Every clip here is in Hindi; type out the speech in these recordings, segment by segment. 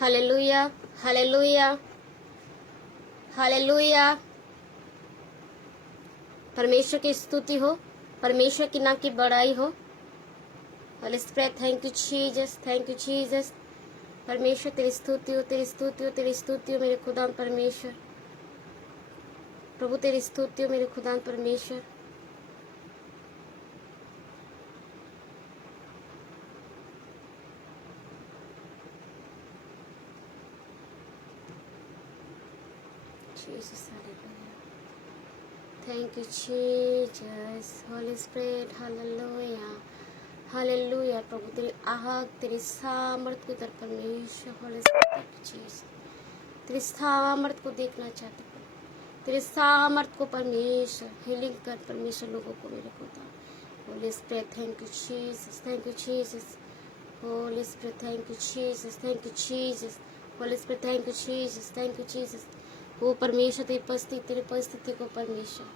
Hallelujah, hallelujah, hallelujah. परमेश्वर की स्तुति हो, परमेश्वर की नाम की बड़ाई हो। Holi spirit, thank you Jesus, thank you Jesus. परमेश्वर तेरी स्तुति हो, तेरी स्तुति हो, तेरी स्तुति हो मेरे खुदा परमेश्वर। प्रभु तेरी स्तुति हो मेरे खुदा परमेश्वर। Jesus, hallelujah. Thank you, Jesus. Holy Spirit, hallelujah. Hallelujah. प्रभु तेरी आग, तेरी सामर्थ को दर परमेश्वर। होली स्पिरिट, जीसस तेरी सामर्थ को देखना चाहते हैं, तेरे सामर्थ को परमेश्वर हीलिंग कर परमेश्वर लोगों को मेरे खुदा। Holi spirit, thank you Jesus, thank you Jesus. Holi spirit, thank you Jesus, thank you Jesus. Holi spirit, thank you Jesus, thank you Jesus. वो परमेश्वर तेरी परिस्थिति को परमेश्वर,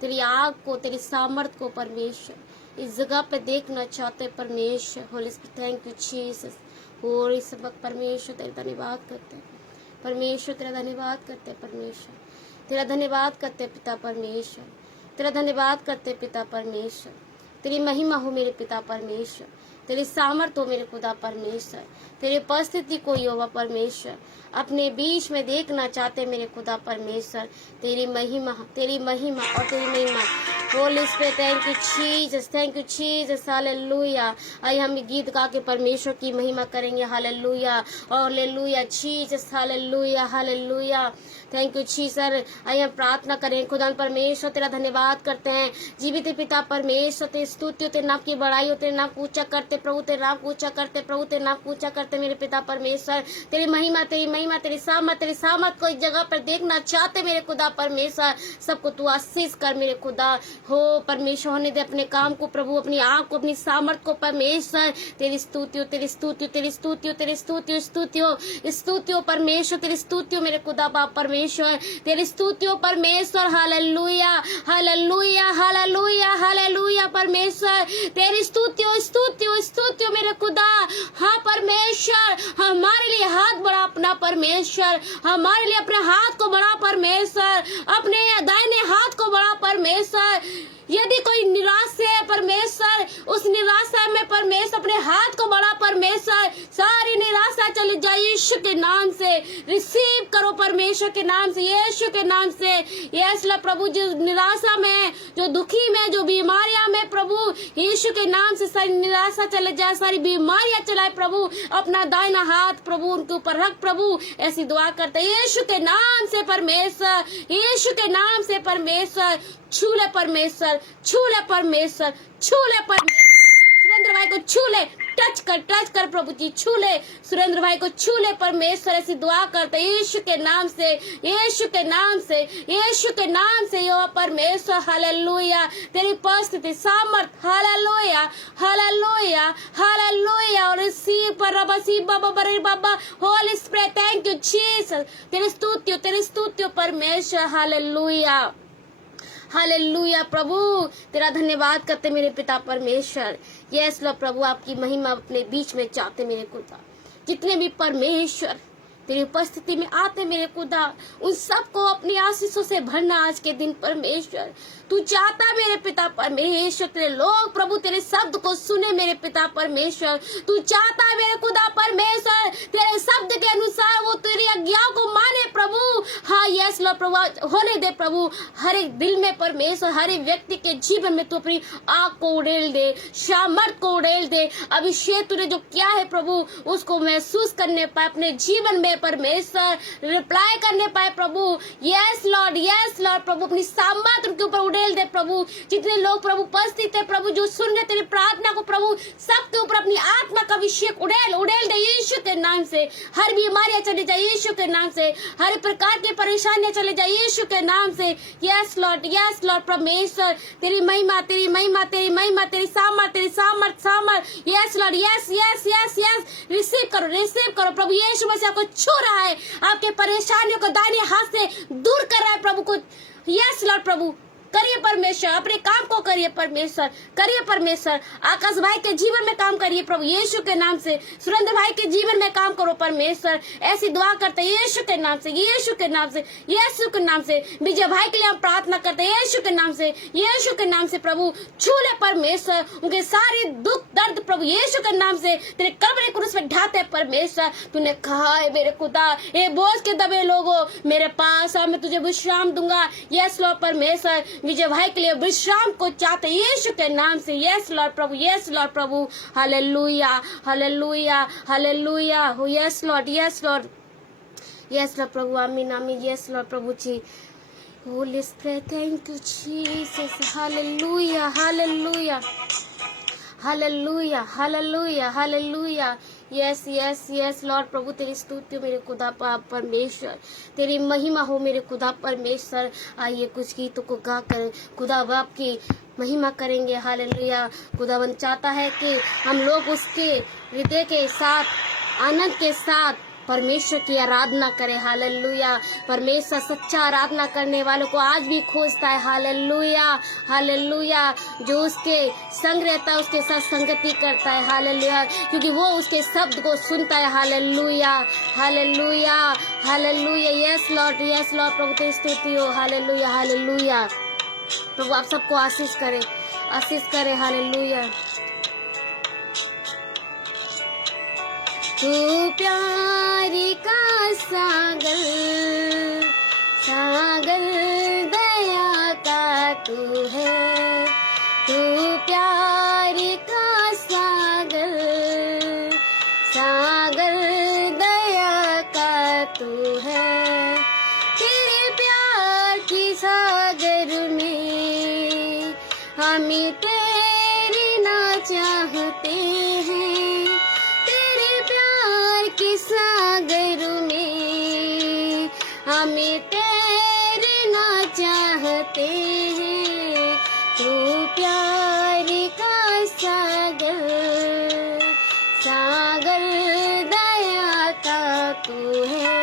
तेरी आग को, तेरी सामर्थ को परमेश्वर इस जगह पे देखना चाहते परमेश्वर। Holi spirit, thank you Jesus. और इस वक्त परमेश्वर तेरा धन्यवाद करते हैं, परमेश्वर तेरा धन्यवाद करते हैं, परमेश्वर तेरा धन्यवाद करते पिता परमेश्वर, तेरा धन्यवाद करते पिता परमेश्वर। तेरी महिमा हो मेरे पिता परमेश्वर, तेरी सामर्थ हो मेरे खुदा परमेश्वर। तेरी उपस्थिति को यहोवा परमेश्वर अपने बीच में देखना चाहते मेरे खुदा परमेश्वर। तेरी महिमा और तेरी महिमा। Holi spirit, thank you Jesus, thank you Jesus. Hallelujah. आइए हम गीत गा के परमेश्वर की महिमा करेंगे। Hallelujah, hallelujah Jesus, hallelujah, hallelujah. Thank you Jesus. आइए हम प्रार्थना करें। खुदा परमेश्वर तेरा धन्यवाद करते हैं। जीवित पिता परमेश्वर तेरी स्तुति हो, तेरे नाम की बड़ाई हो, तेरे नाम को ऊंचा करते प्रभु, तेरे नाम को ऊंचा करते प्रभु, तेरे नाम को ऊंचा करते मेरे पिता परमेश्वर। तेरी महिमा, तेरी सामर्थ को इस जगह पर देखना चाहते मेरे खुदा परमेश्वर। सबको तू आशीष कर मेरे खुदा। हो परमेश्वर, होने दे अपने काम को प्रभु, अपनी आँख को, अपनी सामर्थ को परमेश्वर। तेरी स्तुति हो, तेरी स्तुति हो, तेरी स्तुति हो, तेरी स्तुति हो, स्तुति हो परमेश्वर, तेरी स्तुति हो मेरे खुदा बाप परमेश्वर, तेरी स्तुति हो परमेश्वर। हालेलुया, हालेलुया, हालेलुया, हालेलुया परमेश्वर। तेरी स्तुति हो, स्तुति हो मेरे खुदा। हाँ परमेश्वर, हमारे लिए हाथ बढ़ा अपना परमेश्वर, हमारे लिए अपने हाथ को बढ़ा परमेश्वर, अपने दाहिने हाथ को बढ़ा परमेश्वर। यदि कोई निराश है परमेश्वर, उस निराशा में परमेश्वर अपने हाथ को बढ़ा परमेश्वर। सारी निराशा चली जाए यीशु के नाम से। रिसीव करो परमेश्वर के नाम से, यीशु के नाम से। यस प्रभु, जो निराशा में, जो दुखी में, जो बीमारियां में प्रभु, यीशु के नाम से सारी निराशा चले जाए, सारी बीमारियां चलाए प्रभु। अपना दाहिना हाथ प्रभु उनके ऊपर रख प्रभु। ऐसी दुआ करते यीशु के नाम से परमेश्वर, यीशु के नाम से परमेश्वर। छू ले परमेश्वर, छू ले परमेश्वर, छू ले परमेश्वर। सुरेंद्र भाई को छू ले, टच कर प्रभु जी, छू ले सुरेंद्र भाई को, छू ले परमेश्वर। ऐसी दुआ करते यीशु के नाम से, यीशु के नाम से, यीशु के नाम से यो परमेश्वर। हालेलुया, तेरी उपस्थिति सामर्थ। Hallelujah, hallelujah, hallelujah. और रिसीव पर रबा सी बाबा बरे बाबा। Holy spirit, thank you Jesus. तेरी स्तुति परमेश्वर। हालेलुया, हालेलुया प्रभु, तेरा धन्यवाद करते मेरे पिता परमेश्वर। यस लो प्रभु, आपकी महिमा अपने बीच में चाहते मेरे खुदा। जितने भी परमेश्वर तेरी उपस्थिति में आते मेरे खुदा, उन सबको अपनी आशीषों से भरना आज के दिन परमेश्वर। तू चाहता मेरे पिता परमेश्वर, तेरे लोग प्रभु तेरे शब्द को सुने मेरे पिता परमेश्वर। तू चाहता मेरे खुदा परमेश्वर, तेरे शब्द के अनुसार वो तेरी आज्ञा को माने प्रभु। हाँ यस लो प्रभु, होने दे प्रभु हर एक दिल में परमेश्वर, हर एक व्यक्ति के जीवन में तू अपनी आग को उड़ेल दे, सामर्थ को उड़ेल दे। अभिषेक तूने जो किया है प्रभु, उसको महसूस करने पाए अपने जीवन में परमेश्वर, रिप्लाई करने पाए प्रभु। यस लॉर्ड प्रभु, अपनी सामर्थ उनके ऊपर उड़ेल दे प्रभु। जितने लोग प्रभु उपस्थित है प्रभु, जो सुन रहे तेरी प्रार्थना को प्रभु, सबके ऊपर अपनी आत्मा का अभिषेक उड़ेल दे यीशु के नाम से। हर बीमारियां चली जाए यीशु के नाम से, हर प्रकार की परेशानियां चले जाए यीशु के नाम से। यस लॉर्ड परमेश्वर, तेरी महिमा, तेरी महिमा, तेरी महिमा, तेरी सामर्थ। Yes lord, yes. रिसीव करो प्रभु। यीशु मसीह आपको छू रहा है, आपके परेशानियों को दाहिने हाथ से दूर कर रहा है प्रभु को। यस लॉर्ड प्रभु, करिए परमेश्वर, अपने काम को करिए परमेश्वर, करिए परमेश्वर। आकाश भाई के जीवन में काम करिए प्रभु यीशु के नाम से। सुरेंद्र भाई के जीवन में काम करो परमेश्वर। ऐसी दुआ करते हैं यीशु के नाम से, यीशु के नाम से, यीशु के नाम से। विजय भाई के लिए हम प्रार्थना करते हैं यीशु के नाम से, यीशु के नाम से। प्रभु छू ले परमेश्वर, उनके सारे दुख दर्द प्रभु यीशु के नाम से तेरे कब्र क्रूस पे ढाते परमेश्वर। तूने कहा है मेरे खुदा, ये बोझ के दबे लोगों मेरे पास आ, मैं तुझे विश्राम दूंगा। यस लॉर्ड परमेश्वर, विजय भाई के लिए विश्राम को चाहते यीशु के नाम से। यस लॉर्ड प्रभु, यस लॉर्ड प्रभु। Hallelujah, hallelujah, hallelujah. हो yes lord, yes lord, yes lord प्रभु। आमीन, आमीन। यस लॉर्ड प्रभु जी। Holy Spirit, thank you Jesus. Hallelujah, hallelujah, hallelujah, hallelujah, hallelujah. Yes yes yes lord प्रभु, तेरी स्तुति हो मेरे खुदा परमेश्वर, तेरी महिमा हो मेरे खुदा परमेश्वर। आइए कुछ गीतों को गाकर खुदा बाप की महिमा करेंगे। हालेलुया। खुदावन चाहता है कि हम लोग उसके हृदय के साथ, आनंद के साथ परमेश्वर की आराधना करें। हालेलुया। परमेश्वर सच्चा आराधना करने वालों को आज भी खोजता है। Hallelujah, hallelujah. जो उसके संग रहता है उसके साथ संगति करता है। हालेलुया, क्योंकि वो उसके शब्द को सुनता है। Hallelujah, hallelujah, hallelujah. Yes lord, yes lord प्रभु तेरी स्तुति हो। Hallelujah, hallelujah. प्रभु आप सबको आशीष करे, आशीष करे। हालेलुया। तू प्यार का सागर, सागर दया का तू है। तू प्यार का सागर, सागर दया का तू है। तेरे प्यार की सागर में हमें तैरना चाहते हैं। सागर में हमें तैरना चाहते हैं। तू प्यार का सागर, सागर दया का तू है।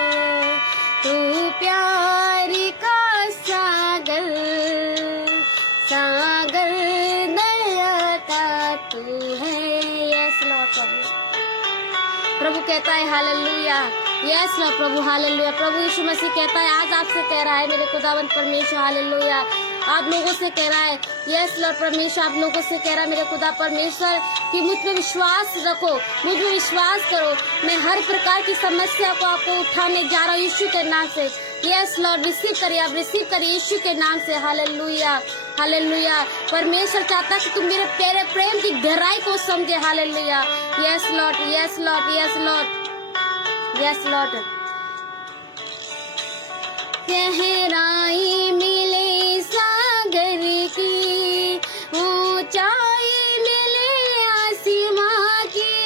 तू प्यार का सागर, सागर दया का तू है। यस लॉर्ड प्रभु कहता है हालेलुया। यस लॉर्ड प्रभु, हालेलुया। प्रभु यीशु मसीह कहता है आज आपसे कह रहा है मेरे खुदावंत परमेश्वर। हालेलुया। आप लोगों से कह रहा है, यस लॉर्ड परमेश्वर आप लोगों से कह रहा है मेरे खुदा परमेश्वर कि मुझ में विश्वास रखो, मुझ में विश्वास करो। मैं हर प्रकार की समस्या को आपको उठाने जा रहा हूँ यीशु के नाम से। यस लॉर्ड रिसीव करिए, आप रिसीव करिए यीशु के नाम से। Hallelujah, hallelujah. परमेश्वर चाहता है कि तुम मेरे प्यारे प्रेम की गहराई को समझे। Hallelujah. Yes lord, yes lord, yes lord, yes Lord. गहराई मिले सागर की, ऊंचाई मिले आसमां की।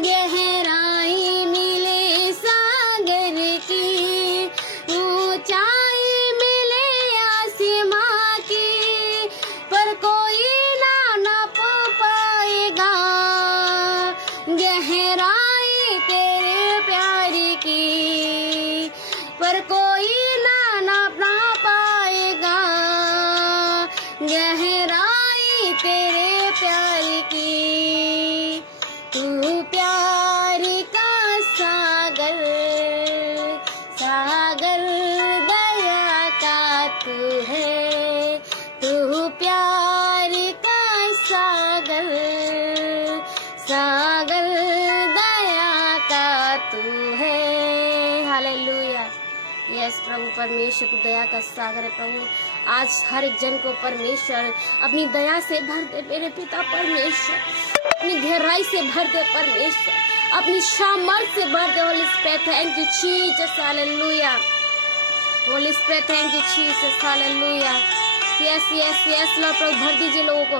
गहराई मिले सागर की, ऊंचाई मिले आसमां की। पर कोई ना नाप पाएगा गहराई तेरे प्यार की। पर कोई ना नाप पाएगा गहराई तेरे प्यार की। तू प्यार का सागर, सागर दया का तू है। तू प्यार का सागर, सागर दया का तू है। हालेलुया। यस प्रभु परमेश्वर को दया का सागर है प्रभु। आज हर एक जन को परमेश्वर अपनी दया से भर दे मेरे पिता परमेश्वर, अपनी गहराई से भर दे परमेश्वर, अपनी सामर्थ से भर दे। Holy spirit thank you Jesus. Hallelujah. Holy spirit thank you Jesus. Hallelujah. Yes yes yes lord प्रभु भर दीजिए लोगों को।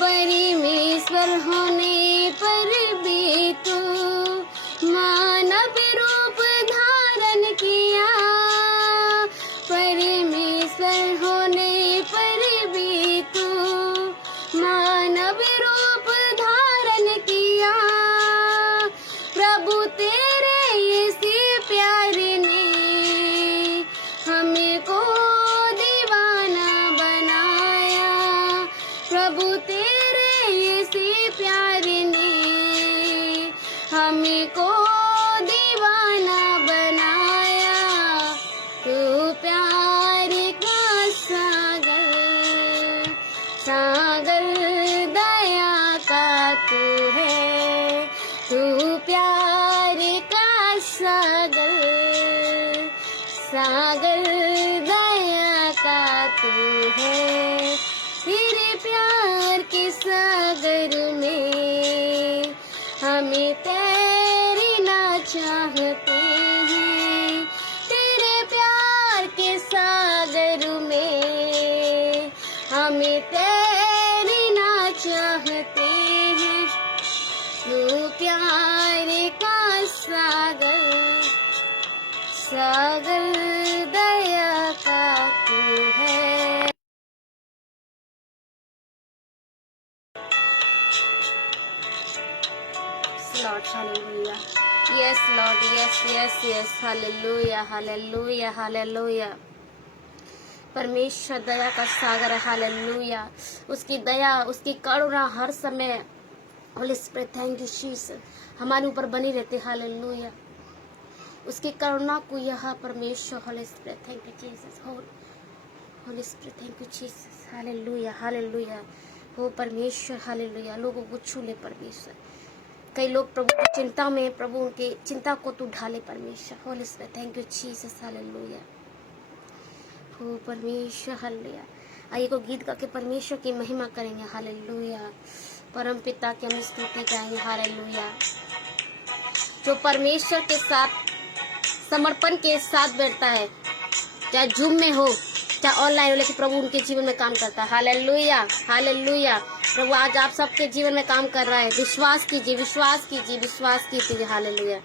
परमेश्वर होने पर भी तू मानव रूप धारण किया। परमेश्वर होने पर भी तू मानव रूप धारण किया। प्रभु तेरे इसी प्यार ने हमें को दीवाना हमको दीवाना बनाया। तू प्यार का सागर, सागर दया का तू है। तू प्यार का सागर, सागर दया का तू है। तेरे प्यार के सागर में हमें तैरना चाहते हैं। तेरे प्यार के सागर में हमें तैरना चाहते हैं। तू प्यार का सागर, सागर दया का तू है। Lord, hallelujah. Yes, Lord, yes, yes, yes, hallelujah, hallelujah, hallelujah. परमेश्वर दया का सागर है, हालेलुया। उसकी दया, उसकी करुणा हर समय, Holi spirit thank you Jesus, हमारे ऊपर बनी रहती, हालेलुया। उसकी करुणा को यह परमेश्वर, Holi spirit thank you Jesus, Holi spirit thank you Jesus, hallelujah, hallelujah. हो परमेश्वर, हालेलुया। लोगों को छू ले परमेश्वर। कई लोग प्रभु की चिंता में, प्रभु उनकी चिंता को तू ढाले परमेश्वर, Holi spirit thank you Jesus, hallelujah. हो परमेश्वर, हालेलुया। आइए को गीत गा के परमेश्वर की महिमा करेंगे, हालेलुया। परम पिता की हम स्तुति गाएंगे, हालेलुया। जो परमेश्वर के साथ समर्पण के साथ बैठता है, चाहे जूम में हो चाहे ऑनलाइन हो, लेकिन प्रभु उनके जीवन में काम करता है, हालेलुया, हालेलुया। प्रभु आज आप सबके जीवन में काम कर रहा है। विश्वास कीजिए, विश्वास कीजिए, विश्वास कीजिए, हालेलुया।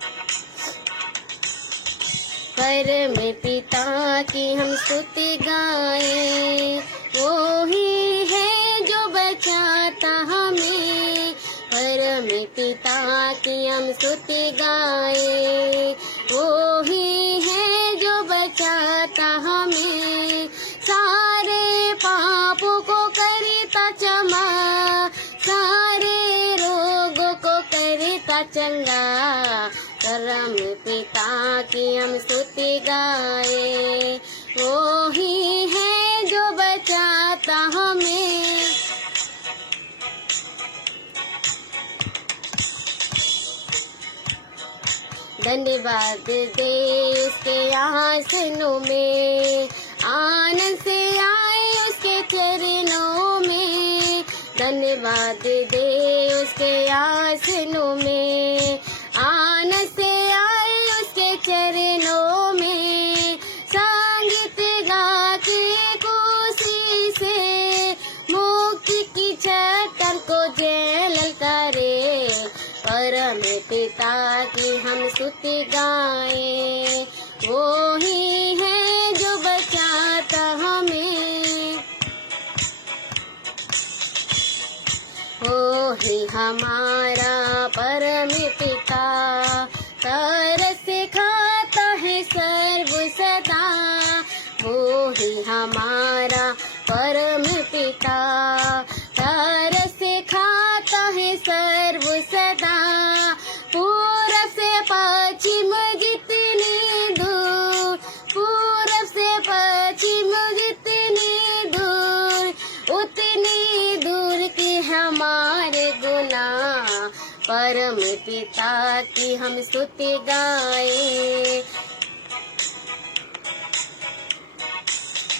परम पिता की हम स्तुति गाएं, वो ही है जो बचाता हमें। परम पिता की हम स्तुति गाएं, वो ही है जो बचाता हमें। सारे पापों को करता क्षमा, सारे रोगों को करता चंगा। परम पिता की हम स्तुति गाए, वो ही है जो बचाता हमें। धन्यवाद दे उसके आसनों में, आनंद से आए उसके चरणों में। धन्यवाद दे उसके आसनों में, आनंद से आए उसके चरणों में। संगीत गा के खुशी से मुक्ति की चट्टान को जल करे। परम पिता की हम स्तुति गाएं, वो ही है जो बचाता हमें। वो ही हमारा परम पिता, तरस खाता है सर्व सदा। वो ही हमारा परम पिता, तरस खाता है सर्व सदा। पूरब से पश्चिम जितनी दूर, पूरब से पश्चिम जितनी दूर, उतनी दूर की हमारे गुनाह। परम पिता की हम स्तुति गाएं,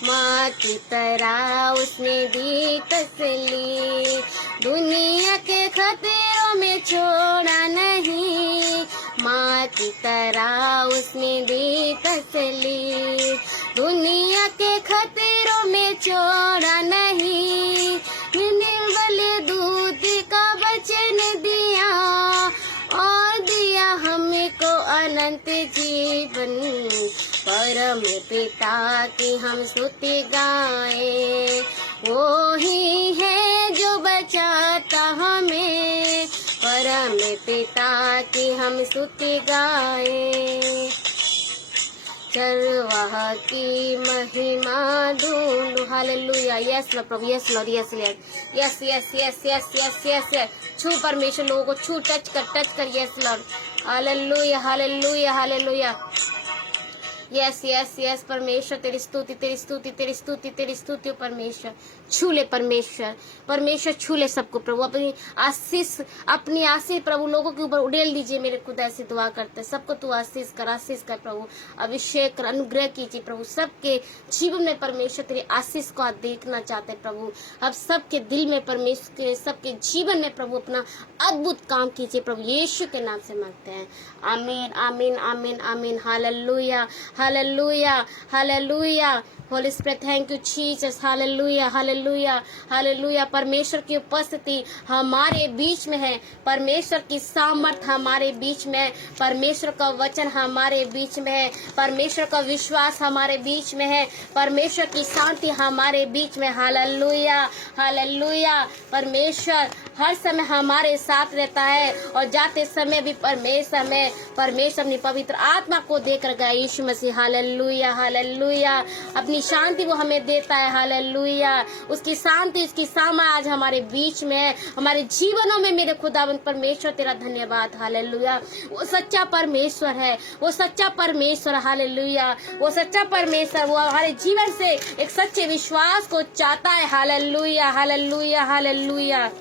माँ की तरह उसने दी तसल्ली, दुनिया के खतरों में छोड़ा नहीं। माँ की तरह उसने दी तसल्ली, दुनिया के खतरों में छोड़ा नहीं। निर्बल दूध का वचन दिया और दिया हमको अनंत जीवन। परम पिता की हम स्तुति गाएं, वो ही है जो बचाता हमें। परम पिता की हम स्तुति गाएं। चरवाहा की महिमा ढूंढूं। हालेलुया। यस लॉर्ड प्रभु, yes lord, yes lord, yes yes yes yes yes yes yes. छू परमेश्वर, लोगों को छू, टच कर, yes lord. Hallelujah hallelujah hallelujah. Yes yes yes परमेश्वर, तेरी स्तुति तेरी स्तुति तेरी स्तुति तेरी स्तुति हो परमेश्वर। छू ले परमेश्वर, परमेश्वर छू ले सबको प्रभु। अपनी आशीष प्रभु लोगों के ऊपर उड़ेल दीजिए मेरे खुदा से दुआ करते हैं। सबको तू आशीष कर प्रभु, अभिषेक कर, अनुग्रह कीजिए प्रभु। सबके जीवन में परमेश्वर तेरी आशीष को आज देखना चाहते हैं प्रभु। अब सबके दिल में परमेश्वर के, सबके जीवन में प्रभु अपना अद्भुत काम कीजिए प्रभु, यीशु के नाम से मांगते हैं। आमीन आमीन आमीन आमीन। Hallelujah hallelujah hallelujah. Holy spirit, thank you Jesus. Hallelujah hallelujah hallelujah. परमेश्वर की उपस्थिति हमारे बीच में है, परमेश्वर की सामर्थ हमारे बीच में है, परमेश्वर का वचन हमारे बीच में है, परमेश्वर का विश्वास हमारे बीच में है, परमेश्वर की शांति हमारे बीच में। Hallelujah hallelujah. परमेश्वर हर समय हमारे साथ रहता है और जाते समय भी परमेश्वर अपनी पवित्र आत्मा को देकर गया यीशु मसीह। Hallelujah hallelujah. अपनी शांति वो हमें देता है। हालेलुया। उसकी शांति, उसकी सामा आज हमारे बीच में है, हमारे जीवनों में। मेरे खुदावंद परमेश्वर तेरा धन्यवाद। हालेलुया। वो सच्चा परमेश्वर है, वो सच्चा परमेश्वर। हालेलुया। वो सच्चा परमेश्वर वो हमारे जीवन से एक सच्चे विश्वास को चाहता है। Hallelujah hallelujah hallelujah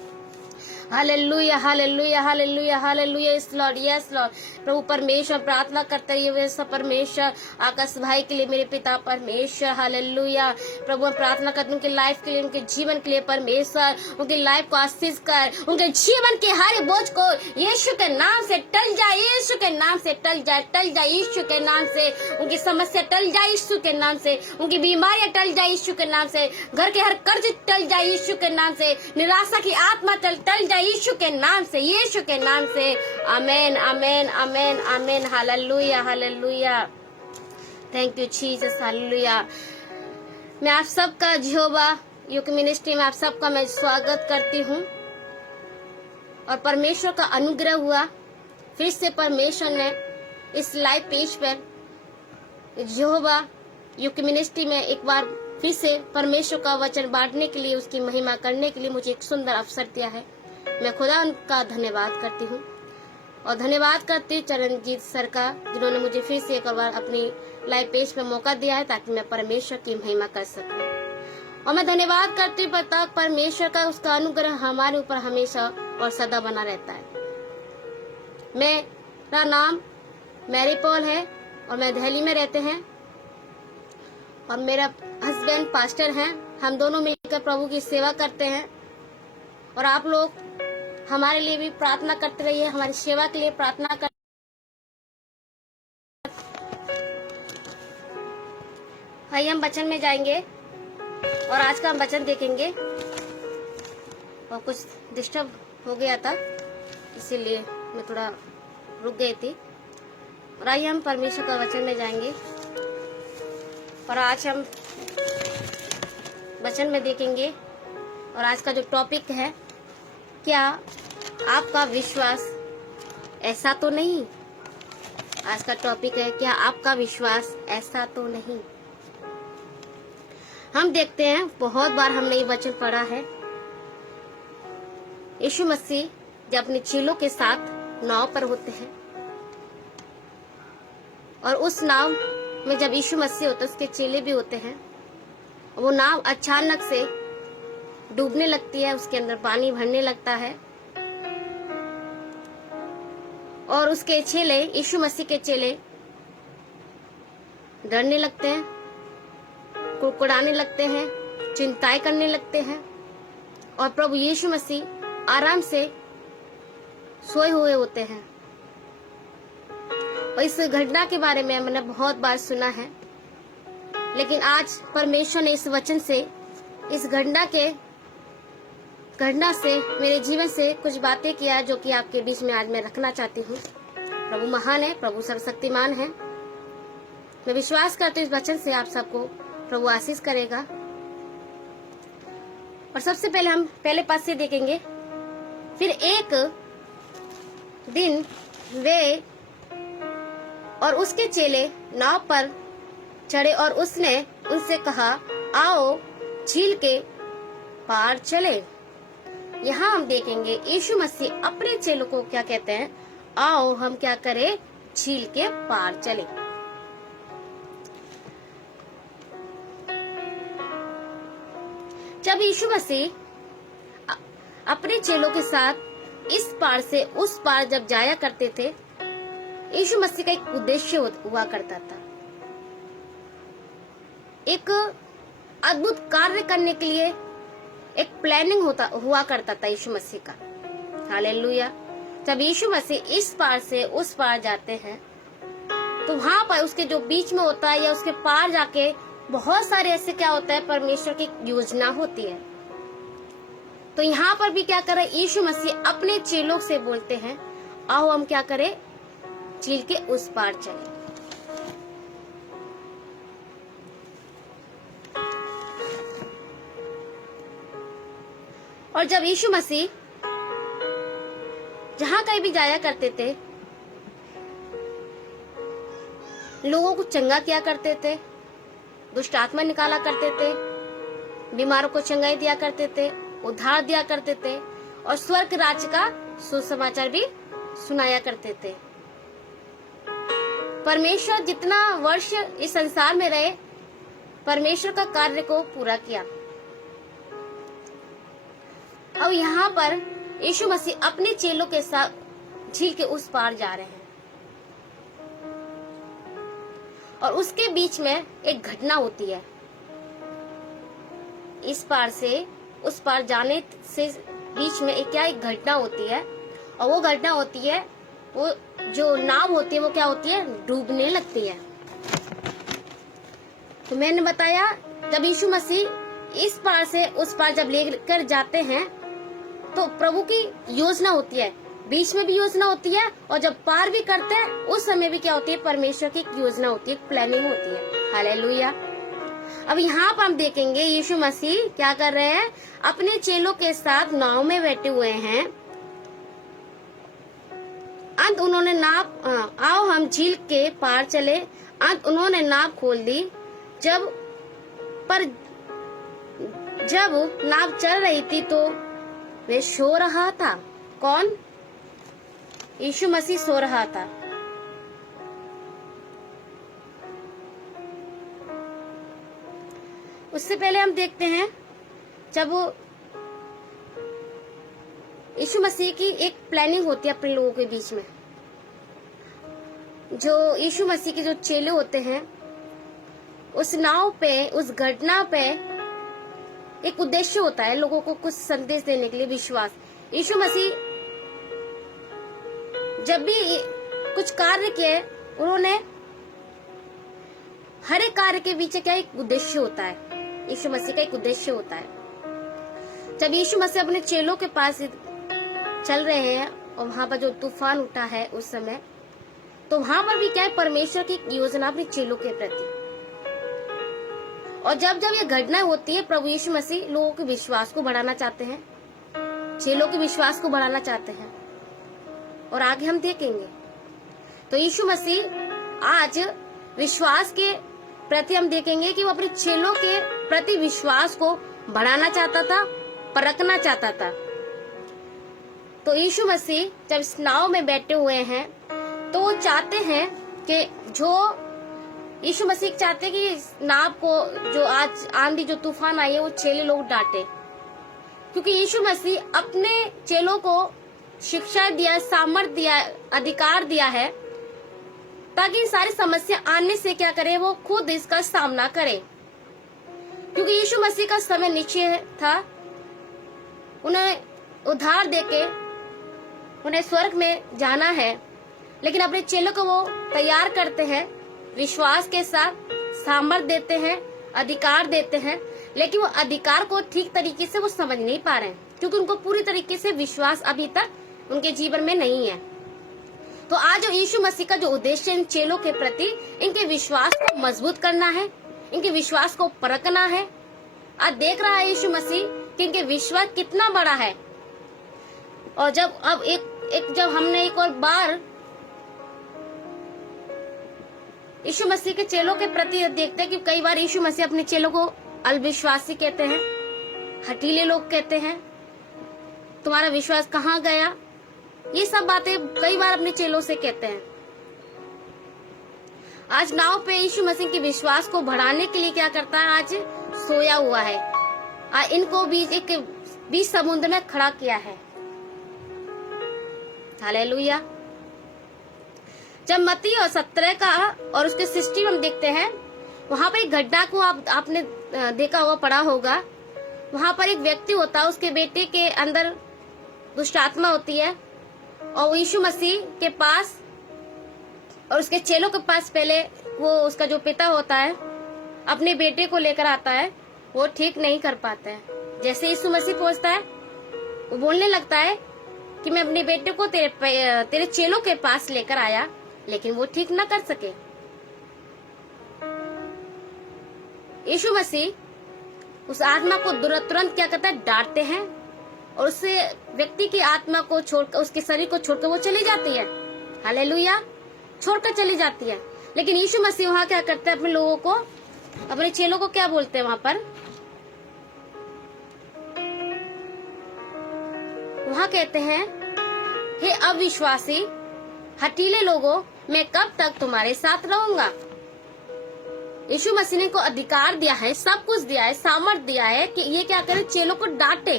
hallelujah hallelujah hallelujah hallelujah. Yes lord, yes lord प्रभु परमेश्वर। प्रार्थना करते हुए सब परमेश्वर आकाश भाई के लिए, मेरे पिता परमेश्वर। हालेलुया प्रभु, मैं प्रार्थना करती हूँ उनके लाइफ के लिए, उनके जीवन के लिए परमेश्वर। उनकी लाइफ को आशीष कर, उनके जीवन के हर बोझ को यीशु के नाम से टल जाए, यीशु के नाम से टल जाए यीशु के नाम से। उनकी समस्या टल जाए यीशु के नाम से, उनकी बीमारियां टल जाए यीशु के नाम से, घर के हर कर्ज टल जाए यीशु के नाम से, निराशा की आत्मा टल जाए यीशु के नाम से, यीशु के नाम से। आमेन आमेन आमेन आमेन। Hallelujah hallelujah. Thank you Jesus. Hallelujah. मैं आप सबका यहोवा युग मिनिस्ट्री में आप सबका मैं स्वागत करती हूँ। और परमेश्वर का अनुग्रह हुआ, फिर से परमेश्वर ने इस लाइव पेज पर यहोवा युग मिनिस्ट्री में एक बार फिर से परमेश्वर का वचन बांटने के लिए, उसकी महिमा करने के लिए मुझे एक सुंदर अवसर दिया है। मैं खुदा का धन्यवाद करती हूँ और धन्यवाद करती हूँ चरणजीत सर का, जिन्होंने मुझे फिर से एक बार अपनी लाइव पेज पे मौका दिया है ताकि मैं परमेश्वर की महिमा कर सकूं। और मैं धन्यवाद करती हूँ परमेश्वर का, उसका अनुग्रह हमारे ऊपर हमेशा और सदा बना रहता है। मेरा नाम मैरी पॉल है और मैं दिल्ली में रहते हैं और मेरा हस्बैंड पास्टर हैं। हम दोनों मिलकर प्रभु की सेवा करते हैं और आप लोग हमारे लिए भी प्रार्थना करते रहिए, हमारी सेवा के लिए प्रार्थना कर। आइए हम वचन में जाएंगे और आज का हम वचन देखेंगे। और कुछ डिस्टर्ब हो गया था इसीलिए मैं थोड़ा रुक गई थी। और आइए हम परमेश्वर का वचन में जाएंगे और आज हम वचन में देखेंगे। और आज का जो टॉपिक है, क्या आपका विश्वास ऐसा तो नहीं। आज का टॉपिक है, क्या आपका विश्वास ऐसा तो नहीं। हम देखते हैं, बहुत बार हमने ये वचन पढ़ा है। यीशु मसीह जब अपने चेलों के साथ नाव पर होते हैं और उस नाव में जब यीशु मसीह होते हैं, उसके चेले भी होते हैं। वो नाव अचानक से डूबने लगती है, उसके अंदर पानी भरने लगता है और उसके चेले, यीशु मसीह के चेले डरने लगते हैं, कुड़कुड़ाने लगते हैं, चिंताएं करने लगते हैं और प्रभु यीशु मसीह आराम से सोए हुए होते हैं। और इस घटना के बारे में मैंने बहुत बार सुना है, लेकिन आज परमेश्वर ने इस वचन से, इस घटना से मेरे जीवन से कुछ बातें किया जो कि आपके बीच में आज मैं रखना चाहती हूँ। प्रभु महान है, प्रभु सर्वशक्तिमान है। मैं विश्वास करती हूँ इस वचन से आप सबको प्रभु आशीष करेगा। और सबसे पहले हम पहले पास से देखेंगे। फिर एक दिन वे और उसके चेले नाव पर चढ़े और उसने उनसे कहा, आओ झील के पार चले। यहाँ हम देखेंगे यीशु मसीह अपने चेलों को क्या कहते हैं, आओ हम क्या करें, झील के पार चले। जब यीशु मसीह अपने चेलों के साथ इस पार से उस पार जब जाया करते थे, यीशु मसीह का एक उद्देश्य हुआ करता था, एक अद्भुत कार्य करने के लिए एक प्लानिंग हुआ करता था यीशु मसीह का। हालेलुया। जब यीशु मसीह इस पार से उस पार जाते हैं तो वहां पर उसके जो बीच में होता है या उसके पार जाके बहुत सारे ऐसे क्या होता है, परमेश्वर की योजना होती है। तो यहाँ पर भी क्या करे, यीशु मसीह अपने चेलों से बोलते हैं, आओ हम क्या करें, झील के उस पार चले। और जब यीशु मसीह जहां कहीं भी जाया करते थे, लोगों को चंगा किया करते थे, दुष्ट आत्मा निकाला करते थे, बीमारों को चंगाई दिया करते थे, उद्धार दिया करते थे और स्वर्ग राज्य का सुसमाचार भी सुनाया करते थे। परमेश्वर जितना वर्ष इस संसार में रहे, परमेश्वर का कार्य को पूरा किया। अब यहाँ पर यीशु मसीह अपने चेलों के साथ झील के उस पार जा रहे हैं और उसके बीच में एक घटना होती है। इस पार से उस पार जाने से बीच में एक घटना होती है और वो घटना होती है, वो जो नाव होती है वो क्या होती है, डूबने लगती है। तो मैंने बताया जब यीशु मसीह इस पार से उस पार जब लेकर जाते हैं तो प्रभु की योजना होती है, बीच में भी योजना होती है और जब पार भी करते हैं उस समय भी क्या होती है, परमेश्वर की योजना होती है, प्लानिंग होती है। हालेलुया। अब यहाँ पर हम देखेंगे यीशु मसीह क्या कर रहे हैं, अपने चेलों के साथ नाव में बैठे हुए हैं। अंत उन्होंने नाव, आओ हम झील के पार चले। अंत उन्होंने नाव खोल दी। जब नाव चल रही थी तो वे सो रहा था। कौन? यीशु मसीह सो रहा था। उससे पहले हम देखते हैं जब यीशु मसीह की एक प्लानिंग होती है अपने लोगों के बीच में। जो यीशु मसीह के जो चेले होते हैं, उस नाव पे, उस घटना पे एक उद्देश्य होता है, लोगों को कुछ संदेश देने के लिए, विश्वास। यीशु मसीह जब भी कुछ कार्य किए, उन्होंने हर एक कार्य के पीछे क्या एक उद्देश्य होता है, यीशु मसीह का एक उद्देश्य होता है। जब यीशु मसीह अपने चेलों के पास चल रहे हैं और वहां पर जो तूफान उठा है उस समय, तो वहां पर भी क्या है, परमेश्वर की योजना अपने चेलों के प्रति। और जब जब ये घटना होती है, प्रभु यीशु मसीह लोगों के विश्वास को बढ़ाना चाहते हैं, चेलों के विश्वास को बढ़ाना चाहते हैं। और आगे हम देखेंगे तो यीशु मसीह आज विश्वास के प्रति हम देखेंगे कि वो अपने चेलों के प्रति विश्वास को बढ़ाना चाहता था, परखना चाहता था। तो यीशु मसीह जब इस नाव में बैठे हुए हैं तो वो चाहते हैं कि यीशु मसीह चाहते हैं कि इस नाव को, जो आज आंधी, जो तूफान आई है, वो चेले लोग डांटे, क्योंकि यीशु मसीह अपने चेलों को शिक्षा दिया, सामर्थ्य दिया, अधिकार दिया है ताकि सारी समस्या आने से क्या करे, वो खुद इसका सामना करे। क्योंकि यीशु मसीह का समय निश्चय था, उन्हें उद्धार देके उन्हें स्वर्ग में जाना है, लेकिन अपने चेलों को वो तैयार करते हैं, विश्वास के साथ सामर्थ्य देते हैं, अधिकार देते हैं, लेकिन वो अधिकार को ठीक तरीके से वो समझ नहीं पा रहे हैं, क्योंकि उनको पूरी तरीके से विश्वास अभी तक उनके जीवन में नहीं है। तो आज यीशु मसीह का जो उद्देश्य इन चेलों के प्रति, इनके विश्वास को मजबूत करना है, इनके विश्वास को परखना है। आज देख रहा है यीशु मसीह कि इनके विश्वास कितना बड़ा है। और जब अब जब हमने एक और बार यीशु मसीह के चेलों के प्रति देखते हैं कि कई बार यीशु मसीह अपने चेलों को अविश्वासी कहते हैं, हठीले लोग कहते हैं, तुम्हारा विश्वास कहाँ गया। ये सब बातें कई बार अपने चेलों से कहते हैं। आज नाव पे यीशु मसीह के विश्वास को बढ़ाने के लिए क्या करता है, आज सोया हुआ है। इनको बीच समुद्र में खड़ा किया है। हालेलुया। जब मत्ती और 17 का और उसके 60 हम देखते हैं, वहां पर एक गड्ढा को आपने देखा होगा, पढ़ा होगा। वहां पर एक व्यक्ति होता है, उसके बेटे के अंदर दुष्ट आत्मा होती है और वो यीशु मसीह के पास और उसके चेलों के पास पहले वो उसका जो पिता होता है अपने बेटे को लेकर आता है। वो ठीक नहीं कर पाता है। जैसे यीशु मसीह पहुंचता है, वो बोलने लगता है कि मैं अपने बेटे को तेरे चेलों के पास लेकर आया, लेकिन वो ठीक न कर सके। यीशु मसीह उस आत्मा को तुरंत क्या करता है, डांटते हैं और उससे व्यक्ति की आत्मा को छोड़कर, उसके शरीर को छोड़कर वो चली जाती है। हालेलुया, छोड़कर चली जाती है। लेकिन यीशु मसीह वहाँ क्या करते हैं, अपने लोगों को, अपने चेलों को क्या बोलते हैं, वहाँ कहते हैं, हे अविश्वासी हठीले लोगों, मैं कब तक तुम्हारे साथ रहूंगा। यीशु मसीह ने को अधिकार दिया है, सब कुछ दिया है, सामर्थ्य दिया है कि ये क्या करे, चेलों को डांटे,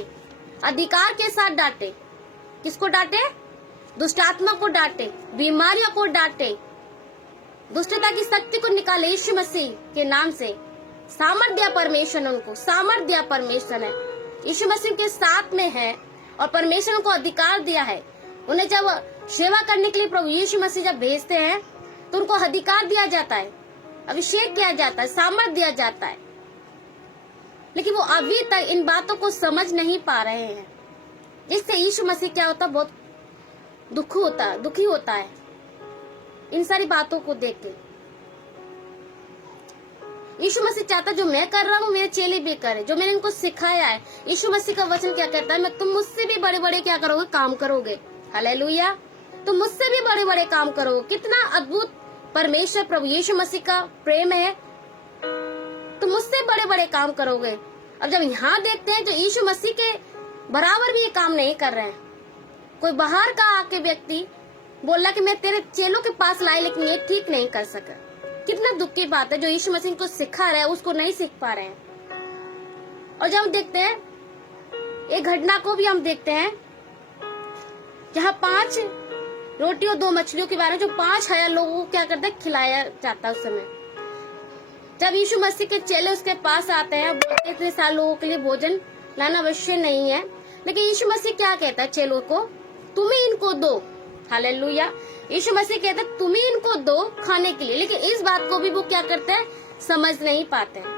अधिकार के साथ डांटे। किसको डांटे? दुष्ट आत्मा को डांटे, बीमारियों को डांटे, दुष्टता की शक्ति को निकाले यीशु मसीह के नाम से। सामर्थ्य दिया परमेश्वर ने उनको, सामर्थ्य दिया परमेश्वर ने, यीशु मसीह के साथ में है और परमेश्वर को अधिकार दिया है। उन्हें जब सेवा करने के लिए प्रभु यीशु मसीह जब भेजते हैं तो उनको अधिकार दिया जाता है, अभिषेक किया जाता है, सामर्थ्य दिया जाता है। लेकिन वो अभी तक इन बातों को समझ नहीं पा रहे हैं, जिससे यीशु मसीह क्या होता है, बहुत दुखी होता है इन सारी बातों को देख के। यीशु मसीह चाहता जो मैं कर रहा हूँ मेरे चेले भी करे, जो मैंने इनको सिखाया है। यीशु मसीह का वचन क्या कहता है, मैं तुम मुझसे भी बड़े बड़े क्या करोगे, काम करोगे। हालेलुया, तुम मुझसे भी बड़े बड़े काम करोगे। कितना अद्भुत परमेश्वर प्रभु यीशु मसीह का प्रेम है, तुम मुझसे बड़े बड़े काम करोगे। अब जब यहाँ देखते हैं तो यीशु मसीह के बराबर भी ये काम नहीं कर रहे हैं। कोई बाहर का आके व्यक्ति बोला कि मैं तेरे चेलों के पास लाए, लेकिन ये ठीक नहीं कर सका। कितना दुख की बात है, जो यीशु मसीह को सिखा रहा है उसको नहीं सीख पा रहे हैं। और जब हम देखते हैं एक घटना को भी हम देखते हैं, जहाँ 5 रोटी और 2 मछलियों के बारे में, जो 5,000 लोगों को क्या करते हैं, खिलाया जाता है। उस समय जब यीशु मसीह के चेले उसके पास आते हैं, बोलते इतने सारे लोगों के लिए भोजन लाना अवश्य नहीं है, लेकिन यीशु मसीह क्या कहता है चेलों को, तुम ही इनको दो। हालेलुया, यीशु मसीह कहते हैं तुम ही इनको दो खाने के लिए। लेकिन इस बात को भी वो क्या करते हैं, समझ नहीं पाते हैं।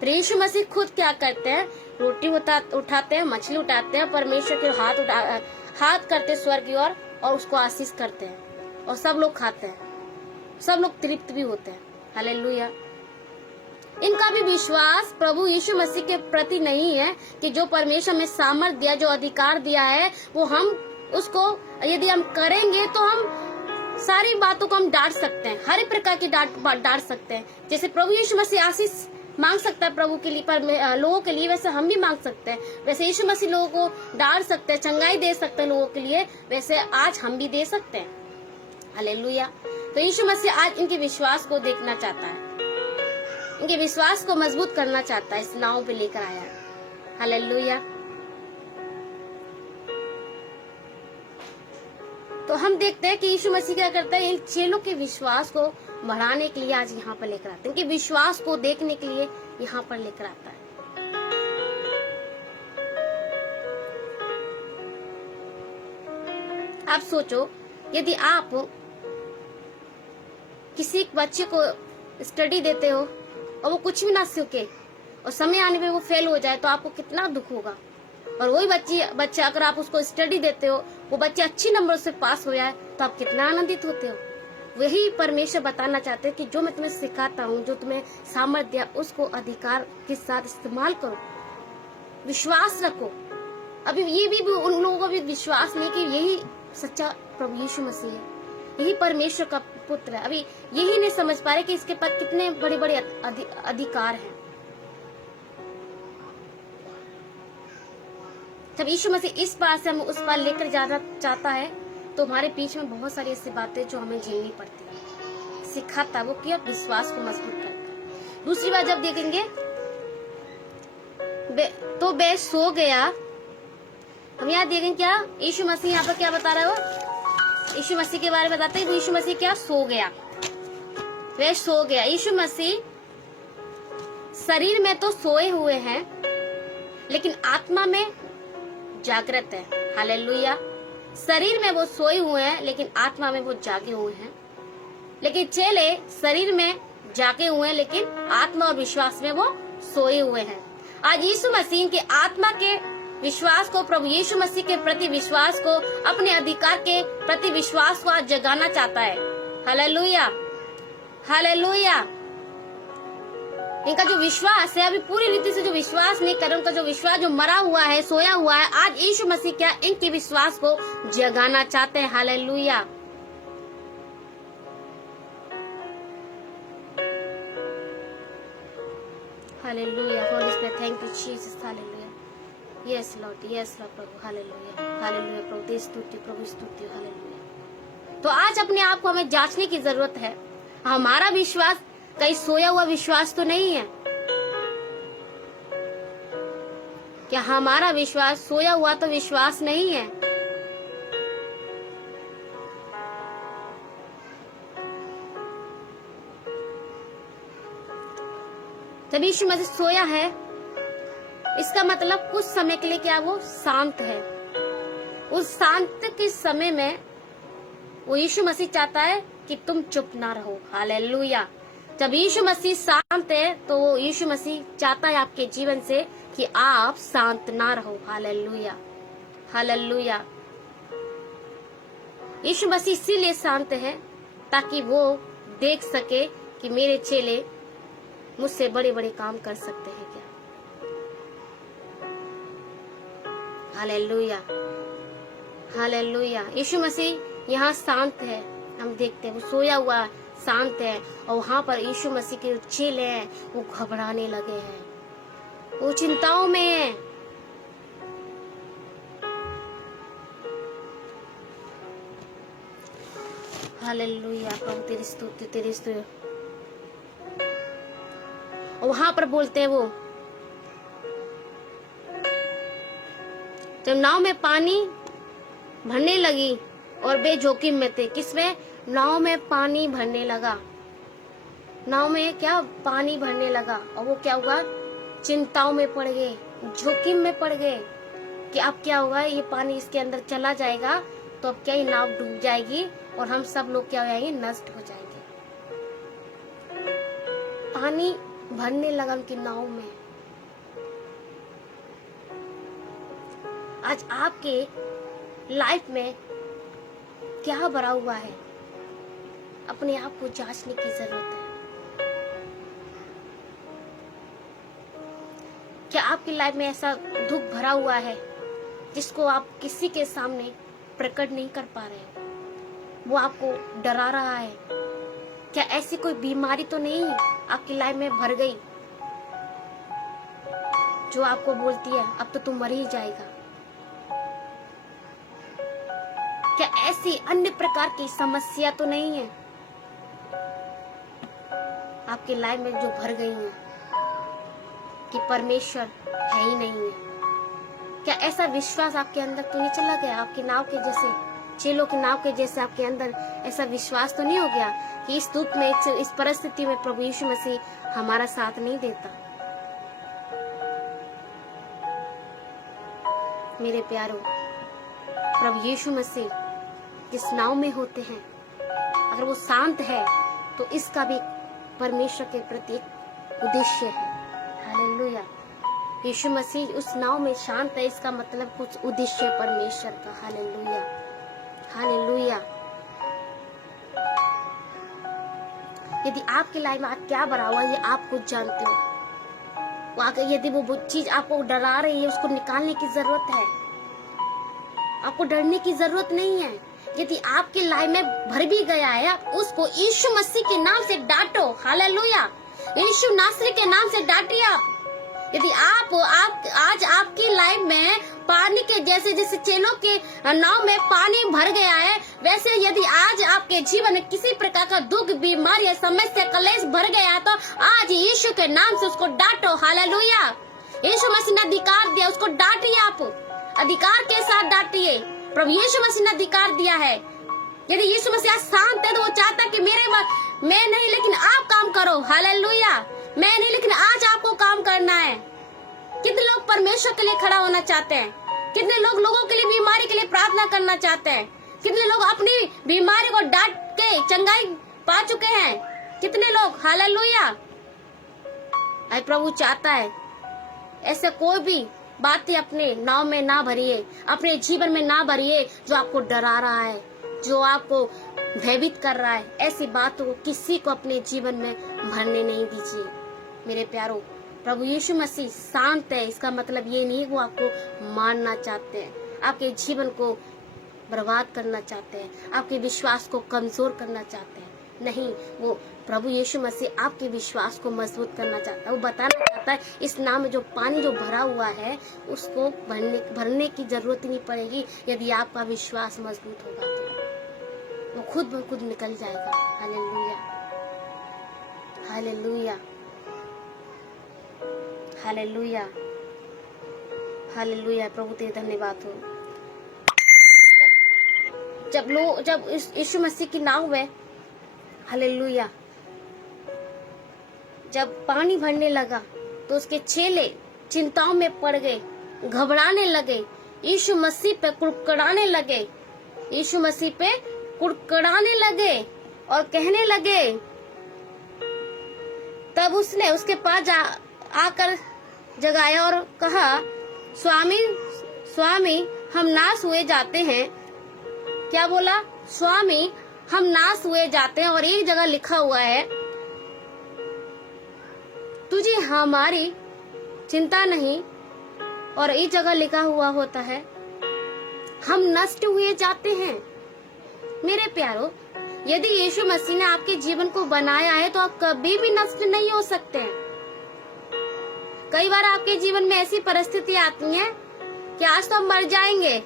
फिर यीशु मसीह खुद क्या करते हैं, रोटी उठाते हैं, मछली उठाते हैं, परमेश्वर के हाथ करते स्वर्ग की ओर और उसको आशीष करते हैं और सब लोग खाते हैं, सब लोग तृप्त भी होते हैं। हालेलुया। इनका भी विश्वास प्रभु यीशु मसीह के प्रति नहीं है कि जो परमेश्वर में सामर्थ्य दिया, जो अधिकार दिया है, वो हम उसको यदि हम करेंगे तो हम सारी बातों को हम डांट सकते हैं, हर प्रकार की डांट सकते हैं। जैसे प्रभु यीशु मसीह आशीष मांग सकता है प्रभु के लिए, पर लोगों के लिए, वैसे हम भी मांग सकते हैं। वैसे यीशु मसीह लोगों को डांट सकते हैं, चंगाई दे सकते हैं लोगों के लिए, वैसे आज हम भी दे सकते हैं। हालेलुया। तो यीशु मसीह आज इनके विश्वास को देखना चाहता है, इनके विश्वास को मजबूत करना चाहता है, इस नाव पे लेकर आया है। हालेलुया। तो हम देखते हैं कि यीशु मसीह क्या करता है, इन चेलों के विश्वास को बढ़ाने के लिए आज यहाँ पर लेकर आते हैं, इनके विश्वास को देखने के लिए यहाँ पर लेकर आता है। आप सोचो, यदि आप किसी बच्चे को स्टडी देते हो और वो कुछ भी ना सीखे और समय आने पे वो फेल हो जाए, तो आपको कितना दुख होगा। और वही बच्चा अगर आप उसको स्टडी देते हो, वो बच्चे अच्छी नंबर से पास हो जाए, तो आप कितना आनंदित होते हो। वही परमेश्वर बताना चाहते हैं कि जो मैं तुम्हें सिखाता हूँ, जो तुम्हें सामर्थ्य दिया, उसको अधिकार के साथ इस्तेमाल करो, विश्वास रखो। अभी ये भी उन लोगों को भी विश्वास नहीं कि यही सच्चा प्रभु यीशु मसीह है। यही परमेश्वर का पुत्र है। अभी यही नहीं समझ पा रहे कि इसके पास कितने बड़े बड़े अधिकार हैं। जब यीशु मसीह इस पार से हमें उस पार लेकर जाना चाहता है तो हमारे बीच में बहुत सारी ऐसी बातें जो हमें झेलनी पड़ती है। सिखाता वो कि विश्वास को मजबूत करता है। दूसरी बात जब देखेंगे तो वे सो गया। हम यहाँ देखेंगे क्या यीशु मसीह यहाँ पर क्या बता रहा है, वो यीशु मसीह के बारे में बताते हैं। यीशु मसीह क्या सो गया, वे सो गया। यीशु मसीह शरीर में तो सोए हुए हैं लेकिन आत्मा में जागृत है। हालेलुया। शरीर में वो सोए हुए हैं लेकिन आत्मा में वो जागे हुए हैं। लेकिन चेले शरीर में जागे हुए हैं लेकिन आत्मा और विश्वास में वो सोए हुए हैं। आज यीशु मसीह के आत्मा के विश्वास को, प्रभु यीशु मसीह के प्रति विश्वास को, अपने अधिकार के प्रति विश्वास को आज जगाना चाहता है। Hallelujah, hallelujah. इनका जो विश्वास है अभी पूरी रीति से जो विश्वास नहीं कर रहे, उनका जो विश्वास जो मरा हुआ है, सोया हुआ है, आज यीशु मसीह क्या इनके विश्वास को जगाना चाहते हैं। Hallelujah. Hallelujah. Holy spirit, thank you Jesus. Hallelujah. Yes lord, yes lord प्रभु। हालेलुया, हालेलुया प्रभु, तेरी स्तुति प्रभु, स्तुति। हालेलुया। तो आज अपने आप को हमें जांचने की जरूरत है। हमारा विश्वास कहीं सोया हुआ विश्वास तो नहीं है क्या? हमारा विश्वास सोया हुआ तो विश्वास नहीं है। जब यीशु मसीह सोया है इसका मतलब कुछ समय के लिए क्या वो शांत है। उस शांत के समय में वो यीशु मसीह चाहता है कि तुम चुप ना रहो। हालेलुया। जब यीशु मसीह शांत है तो वो यीशु मसीह चाहता है आपके जीवन से कि आप शांत ना रहो। Hallelujah, hallelujah. यीशु मसीह इसीलिए शांत है ताकि वो देख सके कि मेरे चेले मुझसे बड़े बड़े काम कर सकते हैं क्या। Hallelujah, hallelujah. यीशु मसीह यहाँ शांत है। हम देखते हैं वो सोया हुआ शांत है और वहां पर यीशु मसीह के चेले हैं वो घबराने लगे हैं, वो चिंताओं में हैं। हालेलुया प्रभु, तेरी स्तुति, तेरी स्तुति। और वहां पर बोलते हैं वो, जब नाव में पानी भरने लगी और वे जोखिम में थे। किसमें? नाव में पानी भरने लगा। नाव में क्या पानी भरने लगा और वो क्या हुआ? चिंताओं में पड़ गए, जोखिम में पड़ गए कि अब क्या होगा, ये पानी इसके अंदर चला जाएगा तो अब क्या ये नाव डूब जाएगी और हम सब लोग क्या हो जाएंगे? नष्ट हो जाएंगे। पानी भरने लगा उनकी नाव में। आज आपके लाइफ में क्या भरा हुआ है? अपने आप को जांचने की जरूरत है। क्या आपकी लाइफ में ऐसा दुख भरा हुआ है जिसको आप किसी के सामने प्रकट नहीं कर पा रहे हो? वो आपको डरा रहा है। क्या ऐसी कोई बीमारी तो नहीं आपकी लाइफ में भर गई जो आपको बोलती है अब तो तुम मर ही जाएगा? क्या ऐसी अन्य प्रकार की समस्या तो नहीं है आपकी लाइफ में जो भर गई है कि परमेश्वर है ही नहीं है? क्या ऐसा विश्वास आपके अंदर तो नहीं चला गया? आपकी नाव के जैसे, चेलों की नाव के जैसे आपके अंदर ऐसा विश्वास तो नहीं हो गया कि इस दुख में, इस परिस्थिति में प्रभु यीशु मसीह हमारा साथ नहीं देता? मेरे प्यारों, प्रभु यीशु मसीह जिस नाव में होते हैं, अगर वो शांत है तो इसका भी परमेश्वर के प्रति उद्देश्य है। हालेलुया। यीशु मसीह उस नाव में शांत है, इसका मतलब कुछ उद्देश्य है परमेश्वर का। Hallelujah, hallelujah. यदि आपकी लाइफ में आज क्या भरा हुआ है, ये आप कुछ जानते हो। यदि वो चीज आपको डरा रही है, उसको निकालने की जरूरत है। आपको डरने की जरूरत नहीं है। यदि आपकी लाइफ में भर भी गया है, आप उसको यीशु मसीह के नाम से डांटो। हालेलुया। यीशु नासरी के नाम से डांटिए आप। यदि आप आज आपकी लाइफ में पानी के जैसे चेलों के नाव में पानी भर गया है, वैसे यदि आज आपके जीवन में किसी प्रकार का दुख, बीमारी या समस्या, कलेश भर गया है, तो आज यीशु के नाम से उसको डांटो। हालेलुया। यीशु मसीह ने अधिकार दिया, उसको डांटिए आप, अधिकार के साथ डांटिए। प्रभु यीशु मसीह ने अधिकार दिया है। यदि यीशु मसीह आज शांत है तो वो चाहता है कि मैं नहीं लेकिन आप काम करो। हालेलुया। मैं नहीं लेकिन आज आपको काम करना है। कितने लोग परमेश्वर के लिए खड़ा होना चाहते हैं, कितने लोग लोगों के लिए, बीमारी के लिए प्रार्थना करना चाहते हैं, कितने लोग अपनी बीमारी को डांट के चंगाई पा चुके हैं, कितने लोग। हालेलुया। आज प्रभु चाहता है ऐसे कोई भी बातें अपने नाव में ना भरिए, अपने जीवन में ना भरिए जो आपको डरा रहा है, जो आपको भयभीत कर रहा है। ऐसी बातों को किसी को अपने जीवन में भरने नहीं दीजिए मेरे प्यारो। प्रभु यीशु मसीह शांत है, इसका मतलब ये नहीं वो आपको मारना चाहते हैं, आपके जीवन को बर्बाद करना चाहते हैं, आपके विश्वास को कमजोर करना चाहते हैं। नहीं, वो प्रभु यीशु मसीह आपके विश्वास को मजबूत करना चाहता है। वो बताना चाहता है इस नाव में जो पानी जो भरा हुआ है उसको भरने की जरूरत नहीं पड़ेगी। यदि आपका विश्वास मजबूत होगा तो वो खुद ब खुद निकल जाएगा। हालेलुया। हालेलुया। हालेलुया। हालेलुया। प्रभु तेरे धन्यवाद हो। जब यीशु मसीह की नाव में, हालेलुया, जब पानी भरने लगा तो उसके चेले चिंताओं में पड़ गए, घबराने लगे, यीशु मसीह पे कुड़कुड़ाने लगे, यीशु मसीह पे कुड़कुड़ाने लगे और कहने लगे। तब उसने उसके पास आकर जगाया और कहा, स्वामी स्वामी हम नाश हुए जाते हैं। क्या बोला? स्वामी हम नाश हुए जाते हैं। और एक जगह लिखा हुआ है, तुझे हमारी चिंता नहीं, और एक जगह लिखा हुआ होता है, हम नष्ट हुए जाते हैं। मेरे प्यारो, यदि यीशु मसीह ने आपके जीवन को बनाया है तो आप कभी भी नष्ट नहीं हो सकते हैं। कई बार आपके जीवन में ऐसी परिस्थिति आती है कि आज तो हम मर जाएंगे,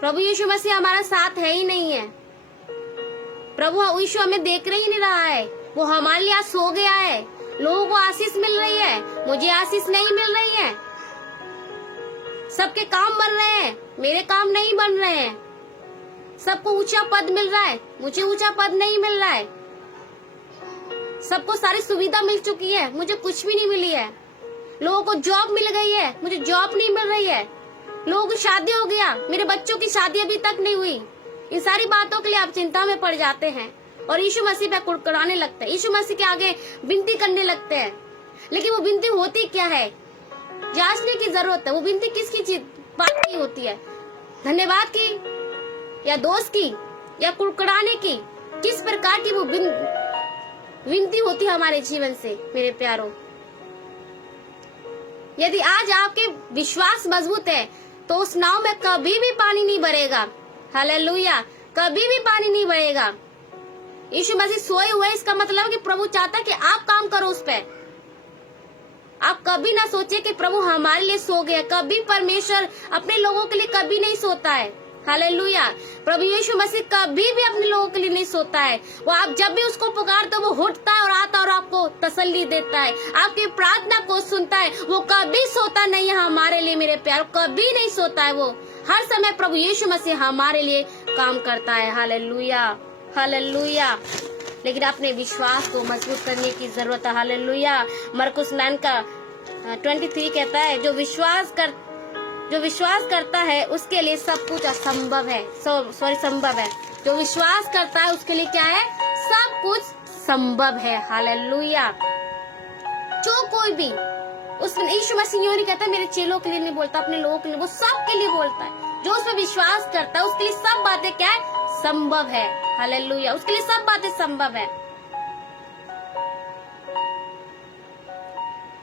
प्रभु यीशु मसीह हमारा साथ है ही नहीं है, प्रभु यीशु हमें देख ही नहीं रहा है, वो हमारे लिए आज सो गया है। लोगों को आशीष मिल रही है, मुझे आशीष नहीं मिल रही है। सबके काम बन रहे हैं, मेरे काम नहीं बन रहे हैं। सबको ऊंचा पद मिल रहा है, मुझे ऊंचा पद नहीं मिल रहा है। सबको सारी सुविधा मिल चुकी है, मुझे कुछ भी नहीं मिली है। लोगों को जॉब मिल गई है, मुझे जॉब नहीं मिल रही है। लोगों की शादी हो गया, मेरे बच्चों की शादी अभी तक नहीं हुई। इन सारी बातों के लिए आप चिंता में पड़ जाते हैं और यीशु मसीह पे कुड़कुड़ाने लगते हैं, यीशु मसीह के आगे विनती करने लगते हैं। लेकिन वो विनती होती क्या है, जांचने की जरूरत है। वो विनती किसकी चीज बात की होती है? धन्यवाद की, या दोस्त की, या कुड़कुड़ाने की? किस प्रकार की वो विनती होती है हमारे जीवन से? मेरे प्यारो, यदि आज आपके विश्वास मजबूत है तो उस नाव में कभी भी पानी नहीं भरेगा। हालेलुया। कभी भी पानी नहीं भरेगा। यीशु मसीह सोए हुए, इसका मतलब है कि प्रभु चाहता है कि आप काम करो उस पे। आप कभी ना सोचे कि प्रभु हमारे लिए सो गया। कभी परमेश्वर अपने लोगों के लिए कभी नहीं सोता है। हालेलुया। प्रभु यीशु मसीह कभी भी अपने लोगों के लिए नहीं सोता है। वो आप जब भी उसको पुकारते हो वो उठता है और आता और आपको तसल्ली देता है, आपकी प्रार्थना को सुनता है। वो कभी सोता नहीं है हमारे लिए मेरे प्यार, कभी नहीं सोता है। वो हर समय प्रभु यीशु मसीह हमारे लिए काम करता है। हालेलुया। हालेलुया। लेकिन अपने विश्वास को मजबूत करने की जरूरत है। हालेलुया। मरकुस 9:23 कहता है, जो विश्वास करता है उसके लिए सब कुछ असंभव है। संभव है। जो विश्वास करता है उसके लिए क्या है? सब कुछ संभव है। हालेलुया। जो कोई भी, उसने यीशु मसीह यूं नहीं कहता मेरे चेलों के लिए नहीं बोलता, अपने लोगों के लिए, वो सबके लिए बोलता है। जो उस पर विश्वास करता है उसके लिए सब बातें क्या है? संभव है। हालेलुया। उसके लिए सब बातें संभव है।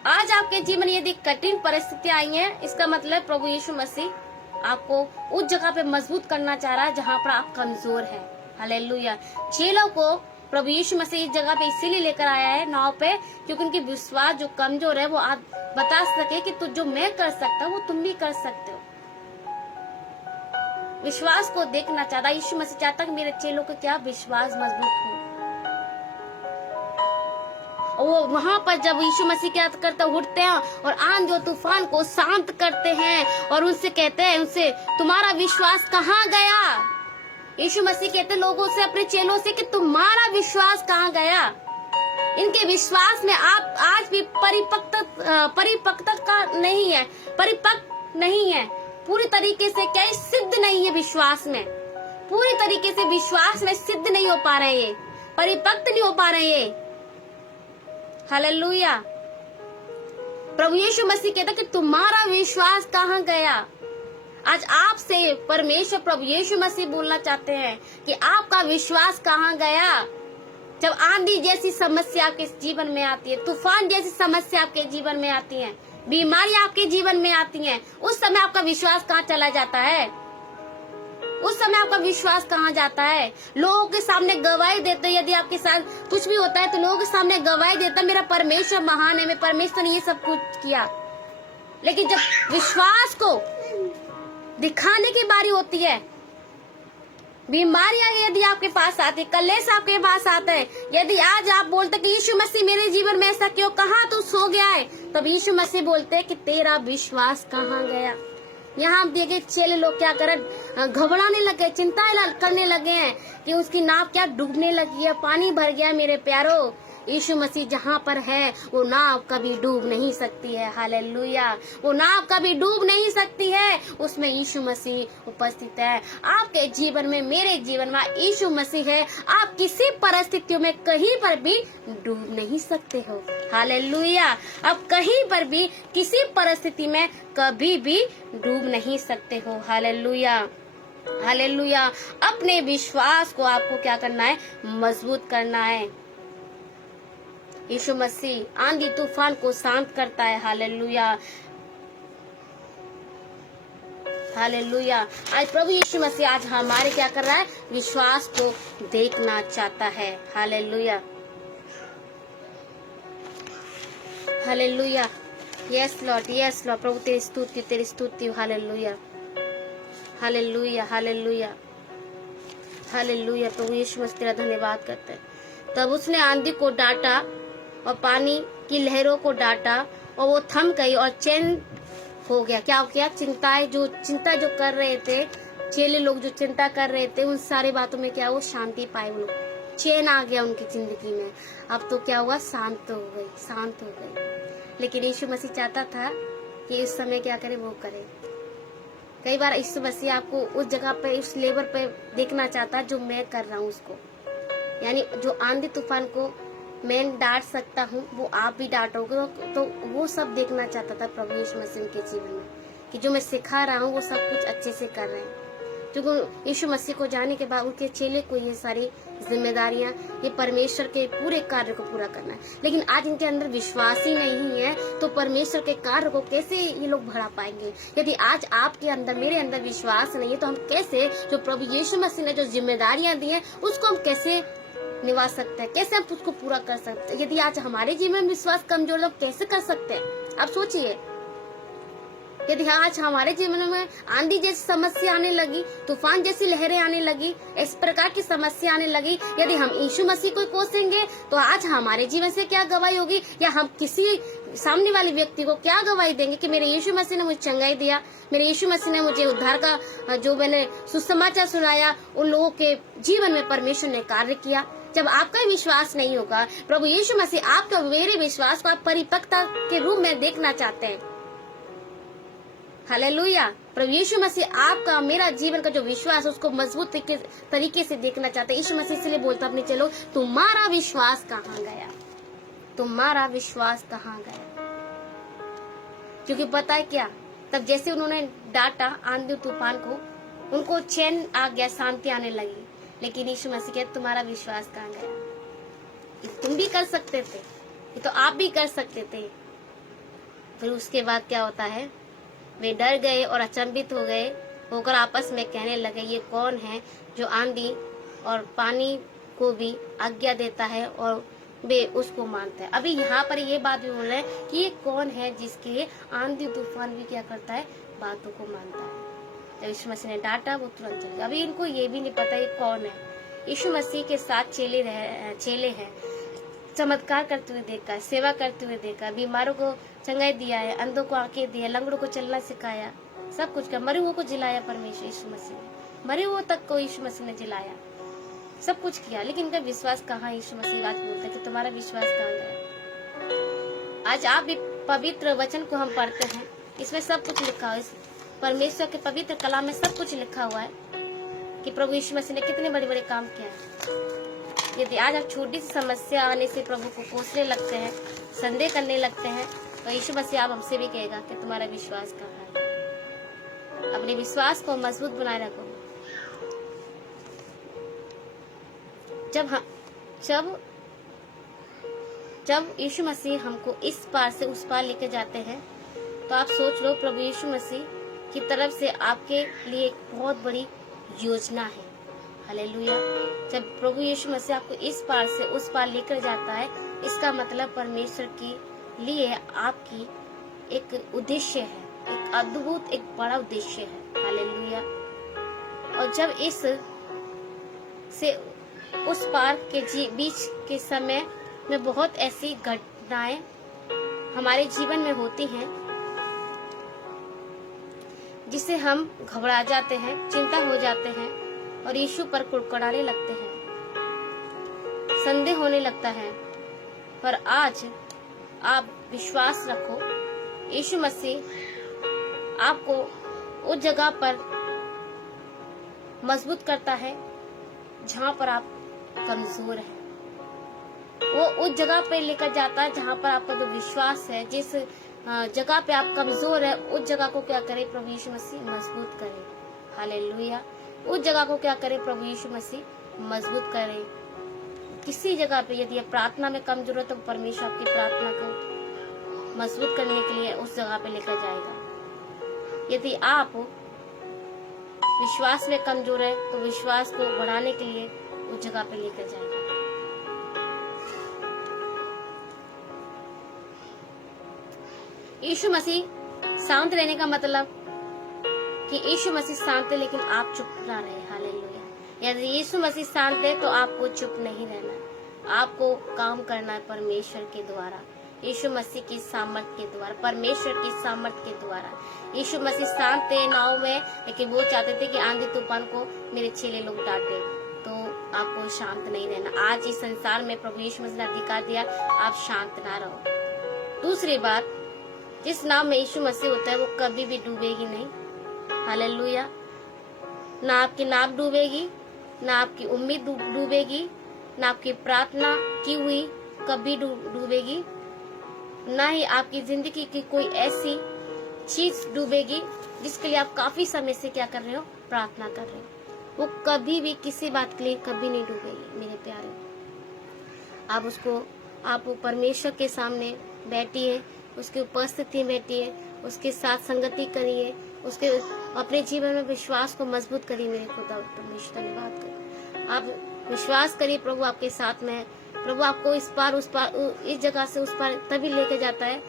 आज आपके जीवन यदि कठिन परिस्थितियां आई हैं, इसका मतलब प्रभु यीशु मसीह आपको उस जगह पे मजबूत करना चाह रहा है जहाँ पर आप कमजोर है। हालेलुया। चेलों को प्रभु यीशु मसीह इस जगह पे इसीलिए लेकर आया है नाव पे, क्योंकि उनकी विश्वास जो कमजोर है वो आप बता सके कि तू जो मैं कर सकता हूँ वो तुम भी कर सकते हो। विश्वास को देखना चाहता यीशु मसीह, चाहता कि मेरे चेलों का क्या विश्वास मजबूत हो। वो वहां पर जब यीशु मसीह क्या करते उठते हैं और आंधी और तूफान को शांत करते हैं और उनसे कहते हैं, उनसे तुम्हारा विश्वास कहाँ गया। यीशु मसीह कहते लोगों से, अपने चेलों से, कि तुम्हारा विश्वास कहाँ गया। इनके विश्वास में आप आज भी परिपक्वता नहीं है, परिपक्व नहीं है, पूरी तरीके से क्या सिद्ध नहीं है विश्वास में, पूरी तरीके से विश्वास में सिद्ध नहीं हो पा रहे, ये परिपक्व नहीं हो पा रहे ये। हालेलुया। प्रभु यीशु मसीह कहता कि तुम्हारा विश्वास कहाँ गया। आज आपसे परमेश्वर प्रभु यीशु मसीह बोलना चाहते हैं कि आपका विश्वास कहाँ गया। जब आंधी जैसी समस्या आपके जीवन में आती है, तूफान जैसी समस्या आपके जीवन में आती है, बीमारियां आपके जीवन में आती हैं, उस समय आपका विश्वास कहाँ चला जाता है। उस समय आपका विश्वास कहाँ जाता है। लोगों के सामने गवाही देते, यदि आपके साथ कुछ भी होता है तो लोगों के सामने गवाही देता, मेरा परमेश्वर महान है, मेरे परमेश्वर ने ये सब कुछ किया। लेकिन जब विश्वास को दिखाने की बारी होती है, बीमारियां यदि आपके पास आती है, कलेश आपके पास आता है, यदि आज आप बोलते कि यीशु मसीह मेरे जीवन में ऐसा क्यों, कहाँ तू सो गया है, तब यीशु मसीह बोलते कि तेरा विश्वास कहाँ गया। यहाँ आप देखे चेले लोग क्या कर, घबराने लगे, चिंता करने लगे हैं कि उसकी नाव क्या डूबने लगी है, पानी भर गया। मेरे प्यारो, यीशु मसीह जहाँ पर है वो नाव कभी डूब नहीं सकती है। हालेलुया। वो नाव कभी डूब नहीं सकती है, उसमें यीशु मसीह उपस्थित है। आपके जीवन में, मेरे जीवन में यीशु मसीह है। आप किसी परिस्थितियों में कहीं पर भी डूब नहीं सकते हो। हालेलुया। आप कहीं पर भी किसी परिस्थिति में कभी भी डूब नहीं सकते हो। हालेलुया। हालेलुया। अपने विश्वास को आपको क्या करना है, मजबूत करना है। यीशु मसीह आंधी तूफान को शांत करता है। हालेलुया। हालेलुया। आज प्रभु यीशु मसीह आज हमारे क्या कर रहा है, विश्वास को देखना चाहता है। Hallelujah. Hallelujah. Yes lord, yes lord. प्रभु तेरी स्तुति, तेरी स्तुति। हालेलुया। हालेलुया। हालेलुया। हालेलुया। प्रभु यीशु मसीह तेरा धन्यवाद करते हैं। तब उसने आंधी को डांटा और पानी की लहरों को डांटा और वो थम गई और चैन हो गया। क्या हो गया, चिंता जो कर रहे थे चेले लोग, जो चिंता कर रहे थे, उन सारी बातों में क्या, वो शांति पाए, वो लोग चैन आ गया उनकी जिंदगी में। अब तो क्या हुआ, शांत हो गई। लेकिन यीशु मसीह चाहता था कि इस समय क्या करे, वो करे। कई बार यीशु मसीह आपको उस जगह पे, उस लेवल पे देखना चाहता है जो मैं कर रहा हूँ उसको, यानी जो आंधी तूफान को मैं डांट सकता हूँ वो आप भी डांटोगे। तो वो सब देखना चाहता था प्रभु यीशु मसीह के जीवन में, कि जो मैं सिखा रहा हूँ वो सब कुछ अच्छे से कर रहे हैं। क्योंकि यीशु मसीह को जाने के बाद उनके चेले को ये सारी जिम्मेदारियां, ये परमेश्वर के पूरे कार्य को पूरा करना है। लेकिन आज इनके अंदर विश्वास ही नहीं है, तो परमेश्वर के कार्य को कैसे ये लोग बढ़ा पाएंगे। यदि आज आपके अंदर, मेरे अंदर विश्वास नहीं है, तो हम कैसे जो प्रभु यीशु मसीह ने जो जिम्मेदारियां दी है उसको हम कैसे निभा सकते हैं, कैसे हम उसको पूरा कर सकते हैं। यदि आज हमारे जीवन में विश्वास कमजोर है तो कैसे कर सकते हैं, आप सोचिए। यदि आज हमारे जीवन में आंधी जैसी समस्या आने लगी, तूफान जैसी लहरें आने लगी, इस प्रकार की समस्या आने लगी, यदि हम यीशु मसीह को कोसेंगे तो आज हमारे जीवन से क्या गवाही होगी, या हम किसी सामने वाले व्यक्ति को क्या गवाही देंगे कि मेरे यीशु मसीह ने मुझे चंगाई दिया, मेरे यीशु मसीह ने मुझे उद्धार का जो मैंने सुसमाचार सुनाया, उन लोगों के जीवन में परमेश्वर ने कार्य किया। जब आपका विश्वास नहीं होगा, प्रभु यीशु मसीह आपका, मेरे विश्वास को आप परिपक्वता के रूप में देखना चाहते हैं। हालेलुया। प्रभु यीशु मसीह आपका, मेरा जीवन का जो विश्वास है उसको मजबूत तरीके से देखना चाहते हैं। यीशु मसीह इसलिए बोलता अपने चलो, तुम्हारा विश्वास कहाँ गया, तुम्हारा विश्वास कहाँ गया। क्योंकि पता है क्या, तब जैसे उन्होंने डांटा आंधी तूफान को, उनको चैन आ गया, शांति आने लगी। लेकिन यीशु मसीह कहते तुम्हारा विश्वास कहाँ गया। तुम भी कर सकते थे, ये तो आप भी कर सकते थे। फिर उसके बाद क्या होता है, वे डर गए और अचंभित हो गए होकर आपस में कहने लगे, ये कौन है जो आंधी और पानी को भी आज्ञा देता है और वे उसको मानता है। अभी यहाँ पर ये बात भी बोल रहे हैं कि ये कौन है जिसके आंधी तूफान भी क्या करता है, बातों को मानता है। जब यीशु मसीह ने डांटा वो तुरंत चले गए। अभी इनको ये भी नहीं पता ये कौन है। यीशु मसीह के साथ चेले हैं, चमत्कार करते हुए देखा है, सेवा करते हुए देखा, बीमारों को चंगाई दिया है, अंधों को आंखें दी है, लंगड़ों को चलना सिखाया, सब कुछ कर, मरे हुओं को जिलाया परमेश्वर यीशु मसीह ने, मरे हुओं तक को यीशु मसीह ने जिलाया, सब कुछ किया। लेकिन इनका विश्वास कहाँ? यीशु मसीह आज बोलता है कि तुम्हारा विश्वास कहाँ गया? आज आप भी पवित्र वचन को हम पढ़ते हैं, इसमें सब कुछ लिखा हुआ है, परमेश्वर के पवित्र कलाम में सब कुछ लिखा हुआ है कि प्रभु यीशु मसीह ने कितने बड़े बड़े काम किया है। यदि आज आप छोटी सी समस्या आने से प्रभु को कोसने लगते हैं, संदेह करने लगते हैं, तो यीशु मसीह आप हमसे भी कहेगा कि तुम्हारा विश्वास कहाँ है। अपने विश्वास को मजबूत बनाए रखो। जब यीशु मसीह हमको इस पार से उस पार लेके जाते हैं, तो आप सोच लो प्रभु यीशु मसीह की तरफ से आपके लिए एक बहुत बड़ी योजना है। हालेलुया। जब प्रभु यीशु मसीह आपको इस पार से उस पार लेकर जाता है, इसका मतलब परमेश्वर के लिए आपकी एक उद्देश्य है, एक अद्भुत, एक बड़ा उद्देश्य है। हालेलुया। और जब इस से उस पार के बीच के समय में बहुत ऐसी घटनाएं हमारे जीवन में होती हैं जिससे हम घबरा जाते हैं, चिंता हो जाते हैं और यीशु पर कुड़कुड़ाने लगते हैं, संदेह होने लगता है। पर आज आप विश्वास रखो, यीशु मसीह आपको उस जगह पर मजबूत करता है जहाँ पर आप कमजोर हैं। वो उस जगह पे लेकर जाता है जहाँ पर आपका जो विश्वास है, जिस जगह पे आप कमजोर है, उस जगह को क्या करे प्रभु यीशु मसीह मजबूत करे। हालेलुया। उस जगह को क्या करे प्रभु यीशु मसीह मजबूत करे। किसी जगह पे यदि प्रार्थना में कमजोर है तो परमेश्वर आपकी प्रार्थना को मजबूत करने के लिए उस जगह पे लेकर जाएगा। यदि आप विश्वास में कमजोर है तो विश्वास को बढ़ाने के लिए उस जगह पे लेकर जाएगा। यीशु मसीह शांत रहने का मतलब कि यीशु मसीह शांत है लेकिन आप चुप ना रहे। हालेलुया। यदि यीशु मसीह शांत है तो आपको चुप नहीं रहना, आपको काम करना है परमेश्वर के द्वारा, यीशु मसीह की सामर्थ के द्वारा, परमेश्वर की सामर्थ के द्वारा। यीशु मसीह शांत थे नाव में, लेकिन वो चाहते थे कि आंधी तूफान को मेरे चेले लोग डांटे, तो आपको शांत नहीं रहना। आज इस संसार में प्रभु यीशु मसीह ने अधिकार दिया, आप शांत ना रहो। दूसरी बात, जिस नाव में यीशु मसीह होता है वो कभी भी डूबेगी नहीं। हालेलुया। ना आपकी नाव डूबेगी, ना आपकी उम्मीद डूबेगी, ना आपकी प्रार्थना की हुई कभी डूबेगी, ना ही आपकी जिंदगी की कोई ऐसी चीज डूबेगी जिसके लिए आप काफी समय से क्या कर रहे हो, प्रार्थना कर रहे हो। वो कभी भी किसी बात के लिए कभी नहीं डूबेगी मेरे प्यारे। आप परमेश्वर के सामने बैठिए, उसकी उपस्थिति में बैठिए, उसके साथ संगति करिए, उसके अपने जीवन में विश्वास को मजबूत करिए। मेरे खुदा परमेश्वर धन्यवाद करें। आप विश्वास करिए प्रभु आपके साथ में है। प्रभु आपको इस पार उस पार, इस जगह से उस पार तभी लेके जाता है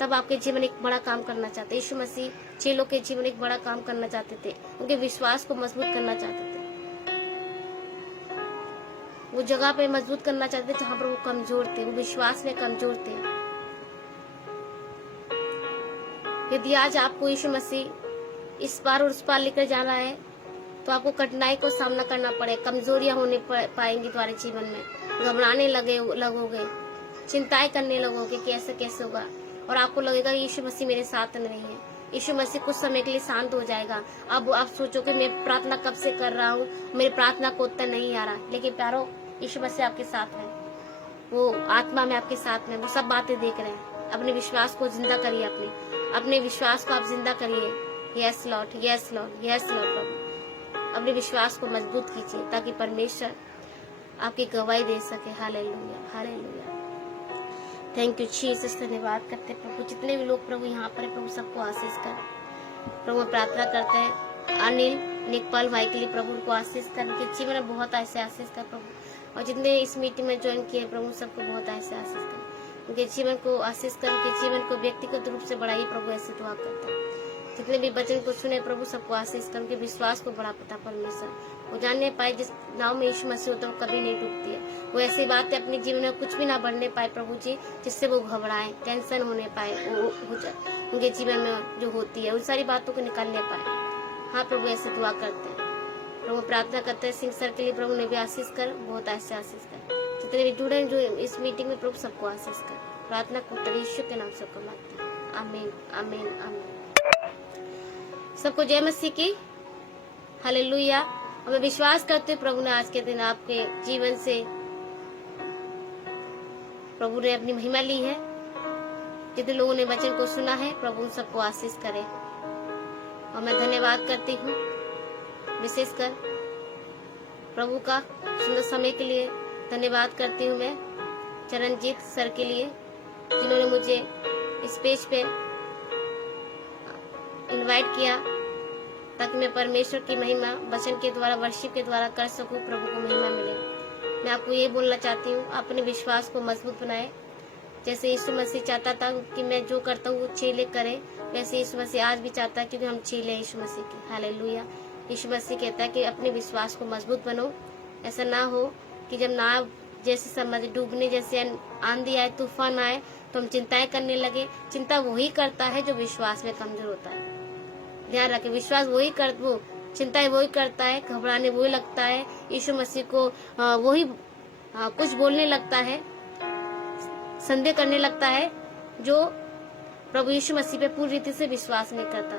तब आपके जीवन एक बड़ा काम करना चाहते। यीशु मसीह चेलों के जीवन एक बड़ा काम करना चाहते थे, उनके विश्वास को मजबूत करना चाहते थे, वो जगह पे मजबूत करना चाहते थे जहाँ पर वो कमजोर थे, वो विश्वास में कमजोर थे। यदि आज आपको यीशु मसीह इस पार और उस पार लेकर जाना है तो आपको कठिनाई को सामना करना पड़े, कमजोरियां होने पाएंगी तुम्हारे जीवन में, घबराने लगोगे, चिंताएं करने लगोगे कि ऐसा कैसे होगा, और आपको लगेगा यीशु मसीह मेरे साथ नहीं है। यीशु मसीह कुछ समय के लिए शांत हो जाएगा। अब आप सोचोगे मैं प्रार्थना कब से कर रहा हूँ, मेरी प्रार्थना को उत्तर नहीं आ रहा, लेकिन प्यारो यीशु मसीह आपके साथ है, वो आत्मा में आपके साथ में, वो सब बातें देख रहे हैं। अपने विश्वास को जिंदा करिए, अपने विश्वास को आप जिंदा करिए। Yes lord, yes lord, yes lord. प्रभु अपने विश्वास को मजबूत कीजिए ताकि परमेश्वर आपकी गवाही दे सके। Hallelujah, hallelujah. Thank you Jesus. धन्यवाद करते प्रभु, जितने भी लोग प्रभु यहाँ पर है प्रभु सबको आशीष कर। प्रभु प्रार्थना करते हैं अनिल निकपाल भाई के लिए प्रभु को आशीष कर, उनके जीवन में बहुत ऐसे आशीष कर प्रभु। और जितने इस मीटिंग में ज्वाइन किए प्रभु सबको बहुत ऐसे आशीष कर, उनके जीवन को आशीष कर, उनके जीवन को व्यक्तिगत रूप से बढ़ाइए प्रभु, ऐसे दुआ करते हैं। जितने भी वचन को सुने प्रभु सबको आशीष कर, उनके विश्वास को बढ़ा पिता परमेश्वर। वो जानने पाए जिस नाव में यीशु मसीह होता है वो कभी नहीं डूबती है। वो ऐसी बातें अपने जीवन में कुछ भी ना बढ़ने पाए प्रभु जी, जिससे वो घबराए, टेंशन होने पाए, उनके जीवन में जो होती है उन सारी बातों को निकालने पाए। हाँ प्रभु, ऐसे दुआ करते हैं प्रभु, प्रार्थना करते हैं सिंह सर के लिए प्रभु ने भी आशीष कर, बहुत ऐसे आशीष कर। जितने भी जुड़े जो इस मीटिंग में प्रभु सबको आशीष कर। प्रार्थना को यीशु के नाम से मांगते हैं, आमीन आमीन आमीन। सबको जय मसीह की, हालेलुया। और मैं विश्वास करती हूँ प्रभु ने आज के दिन आपके जीवन से प्रभु ने अपनी महिमा ली है। जितने लोगों ने वचन को सुना है प्रभु उन सबको आशीष करे। और मैं धन्यवाद करती हूँ विशेषकर प्रभु का सुंदर समय के लिए धन्यवाद करती हूँ मैं चरणजीत सर के लिए, जिन्होंने मुझे इस पेज पे इनवाइट किया ताकि मैं परमेश्वर की महिमा वचन के द्वारा, वर्शिप के द्वारा कर सकूं, प्रभु को महिमा मिले। मैं आपको ये बोलना चाहती हूँ, अपने विश्वास को मजबूत बनाए। जैसे यीशु मसीह चाहता था कि मैं जो करता हूँ वो चेले करे, वैसे यीशु मसीह आज भी चाहता है क्योंकि हम चेले यीशु मसीह के। हालेलुया। यीशु मसीह कहता है कि अपने विश्वास को मजबूत बनो। ऐसा ना हो कि जब नाव जैसे समझ डूबने जैसे आंधी आए, तूफान आए तो हम चिंताएं करने लगे। चिंता वही करता है जो विश्वास में कमजोर होता है। ध्यान रखें, विश्वास वही कर, वो चिंताएं वही करता है, घबराने वही लगता है, यीशु मसीह को वही कुछ बोलने लगता है, संदेह करने लगता है, जो प्रभु यीशु मसीह पे पूरी रीति से विश्वास नहीं करता।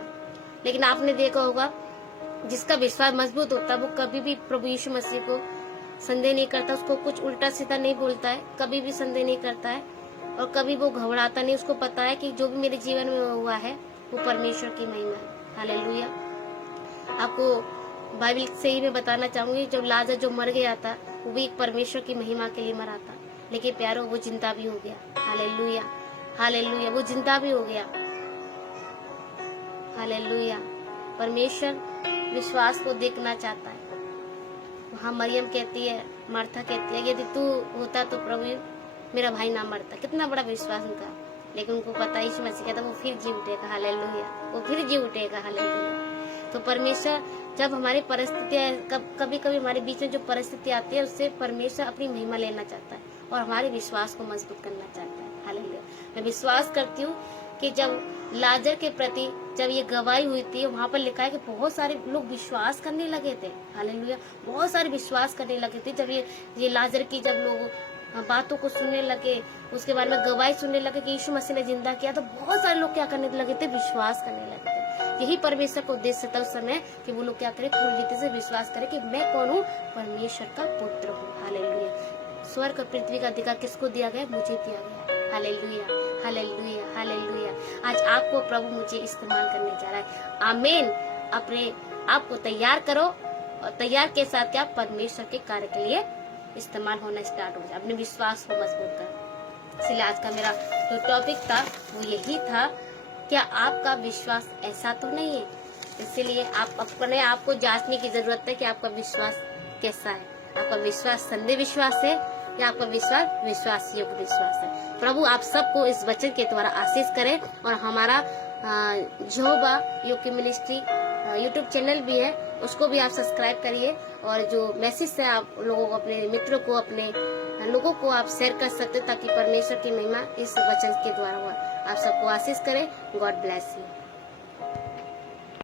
लेकिन आपने देखा होगा जिसका विश्वास मजबूत होता है वो कभी भी प्रभु यीशु मसीह को संदेह नहीं करता, उसको कुछ उल्टा सीधा नहीं बोलता है, कभी भी संदेह नहीं करता है और कभी वो घबराता नहीं। उसको पता है कि जो भी मेरे जीवन में हुआ है वो परमेश्वर की महिमा है। हालेलुया। आपको बाइबल से ही मैं बताना चाहूंगी, जब लाजर जो मर गया था वो भी एक परमेश्वर की महिमा के लिए मरा था, लेकिन प्यारो वो जिंदा भी हो गया। हालेलुया हालेलुया, वो जिंदा भी हो गया। हालेलुया। परमेश्वर विश्वास को देखना चाहता है। वहाँ मरियम कहती है, मार्था कहती है, यदि तू होता तो प्रभु मेरा भाई ना मरता। कितना बड़ा विश्वास उनका, लेकिन उनको पता है यीशु मसीह कहता वो फिर जी उठेगा। हालेलुया, वो फिर जी उठेगा। हालेलुया। तो परमेश्वर जब हमारी परिस्थितियां कभी कभी हमारे बीच में जो परिस्थिति आती है उससे परमेश्वर अपनी महिमा लेना चाहता है और हमारे विश्वास को मजबूत करना चाहता है। हालेलुया। मैं विश्वास करती हूँ कि जब लाजर के प्रति जब ये गवाही हुई थी, वहाँ पर लिखा है कि बहुत सारे लोग विश्वास करने लगे थे। हालेलुया। बहुत सारे विश्वास करने लगे थे जब ये लाजर की जब लोग बातों को सुनने लगे, उसके बारे में गवाही सुनने लगे कि यीशु मसीह ने जिंदा किया, तो बहुत सारे लोग क्या करने लगे थे, विश्वास करने लगे थे। यही परमेश्वर का उद्देश्य था उस समय कि वो लोग क्या करें, पूरी रीति से विश्वास करें कि मैं कौन हूँ, परमेश्वर का पुत्र हूँ। हालेलुया। स्वर्ग और पृथ्वी का अधिकार किसको दिया गया? मुझे दिया गया। Hallelujah hallelujah hallelujah. आज आपको प्रभु मुझे इस्तेमाल करने जा रहा है। आमीन। अपने आप को तैयार करो और तैयार के साथ क्या परमेश्वर के कार्य के लिए इस्तेमाल होना स्टार्ट हो जाए। अपने विश्वास को मजबूत करो। इसलिए आज का मेरा जो टॉपिक था वो यही था, क्या आपका विश्वास ऐसा तो नहीं है? इसीलिए आप अपने आप को जांचने की जरूरत है कि आपका विश्वास कैसा है। आपका विश्वास संदेह विश्वास है या आपका विश्वास विश्वास योग्य विश्वास है। प्रभु आप सबको इस वचन के द्वारा आशीष करें और हमारा यहोवा योग मिनिस्ट्री यूट्यूब चैनल भी है, उसको भी आप सब्सक्राइब करिए और जो मैसेज है आप लोगों को, अपने मित्रों को, अपने लोगों को आप शेयर कर सकते ताकि परमेश्वर की महिमा इस वचन के द्वारा हुआ। आप सबको आशीष करें। God bless you.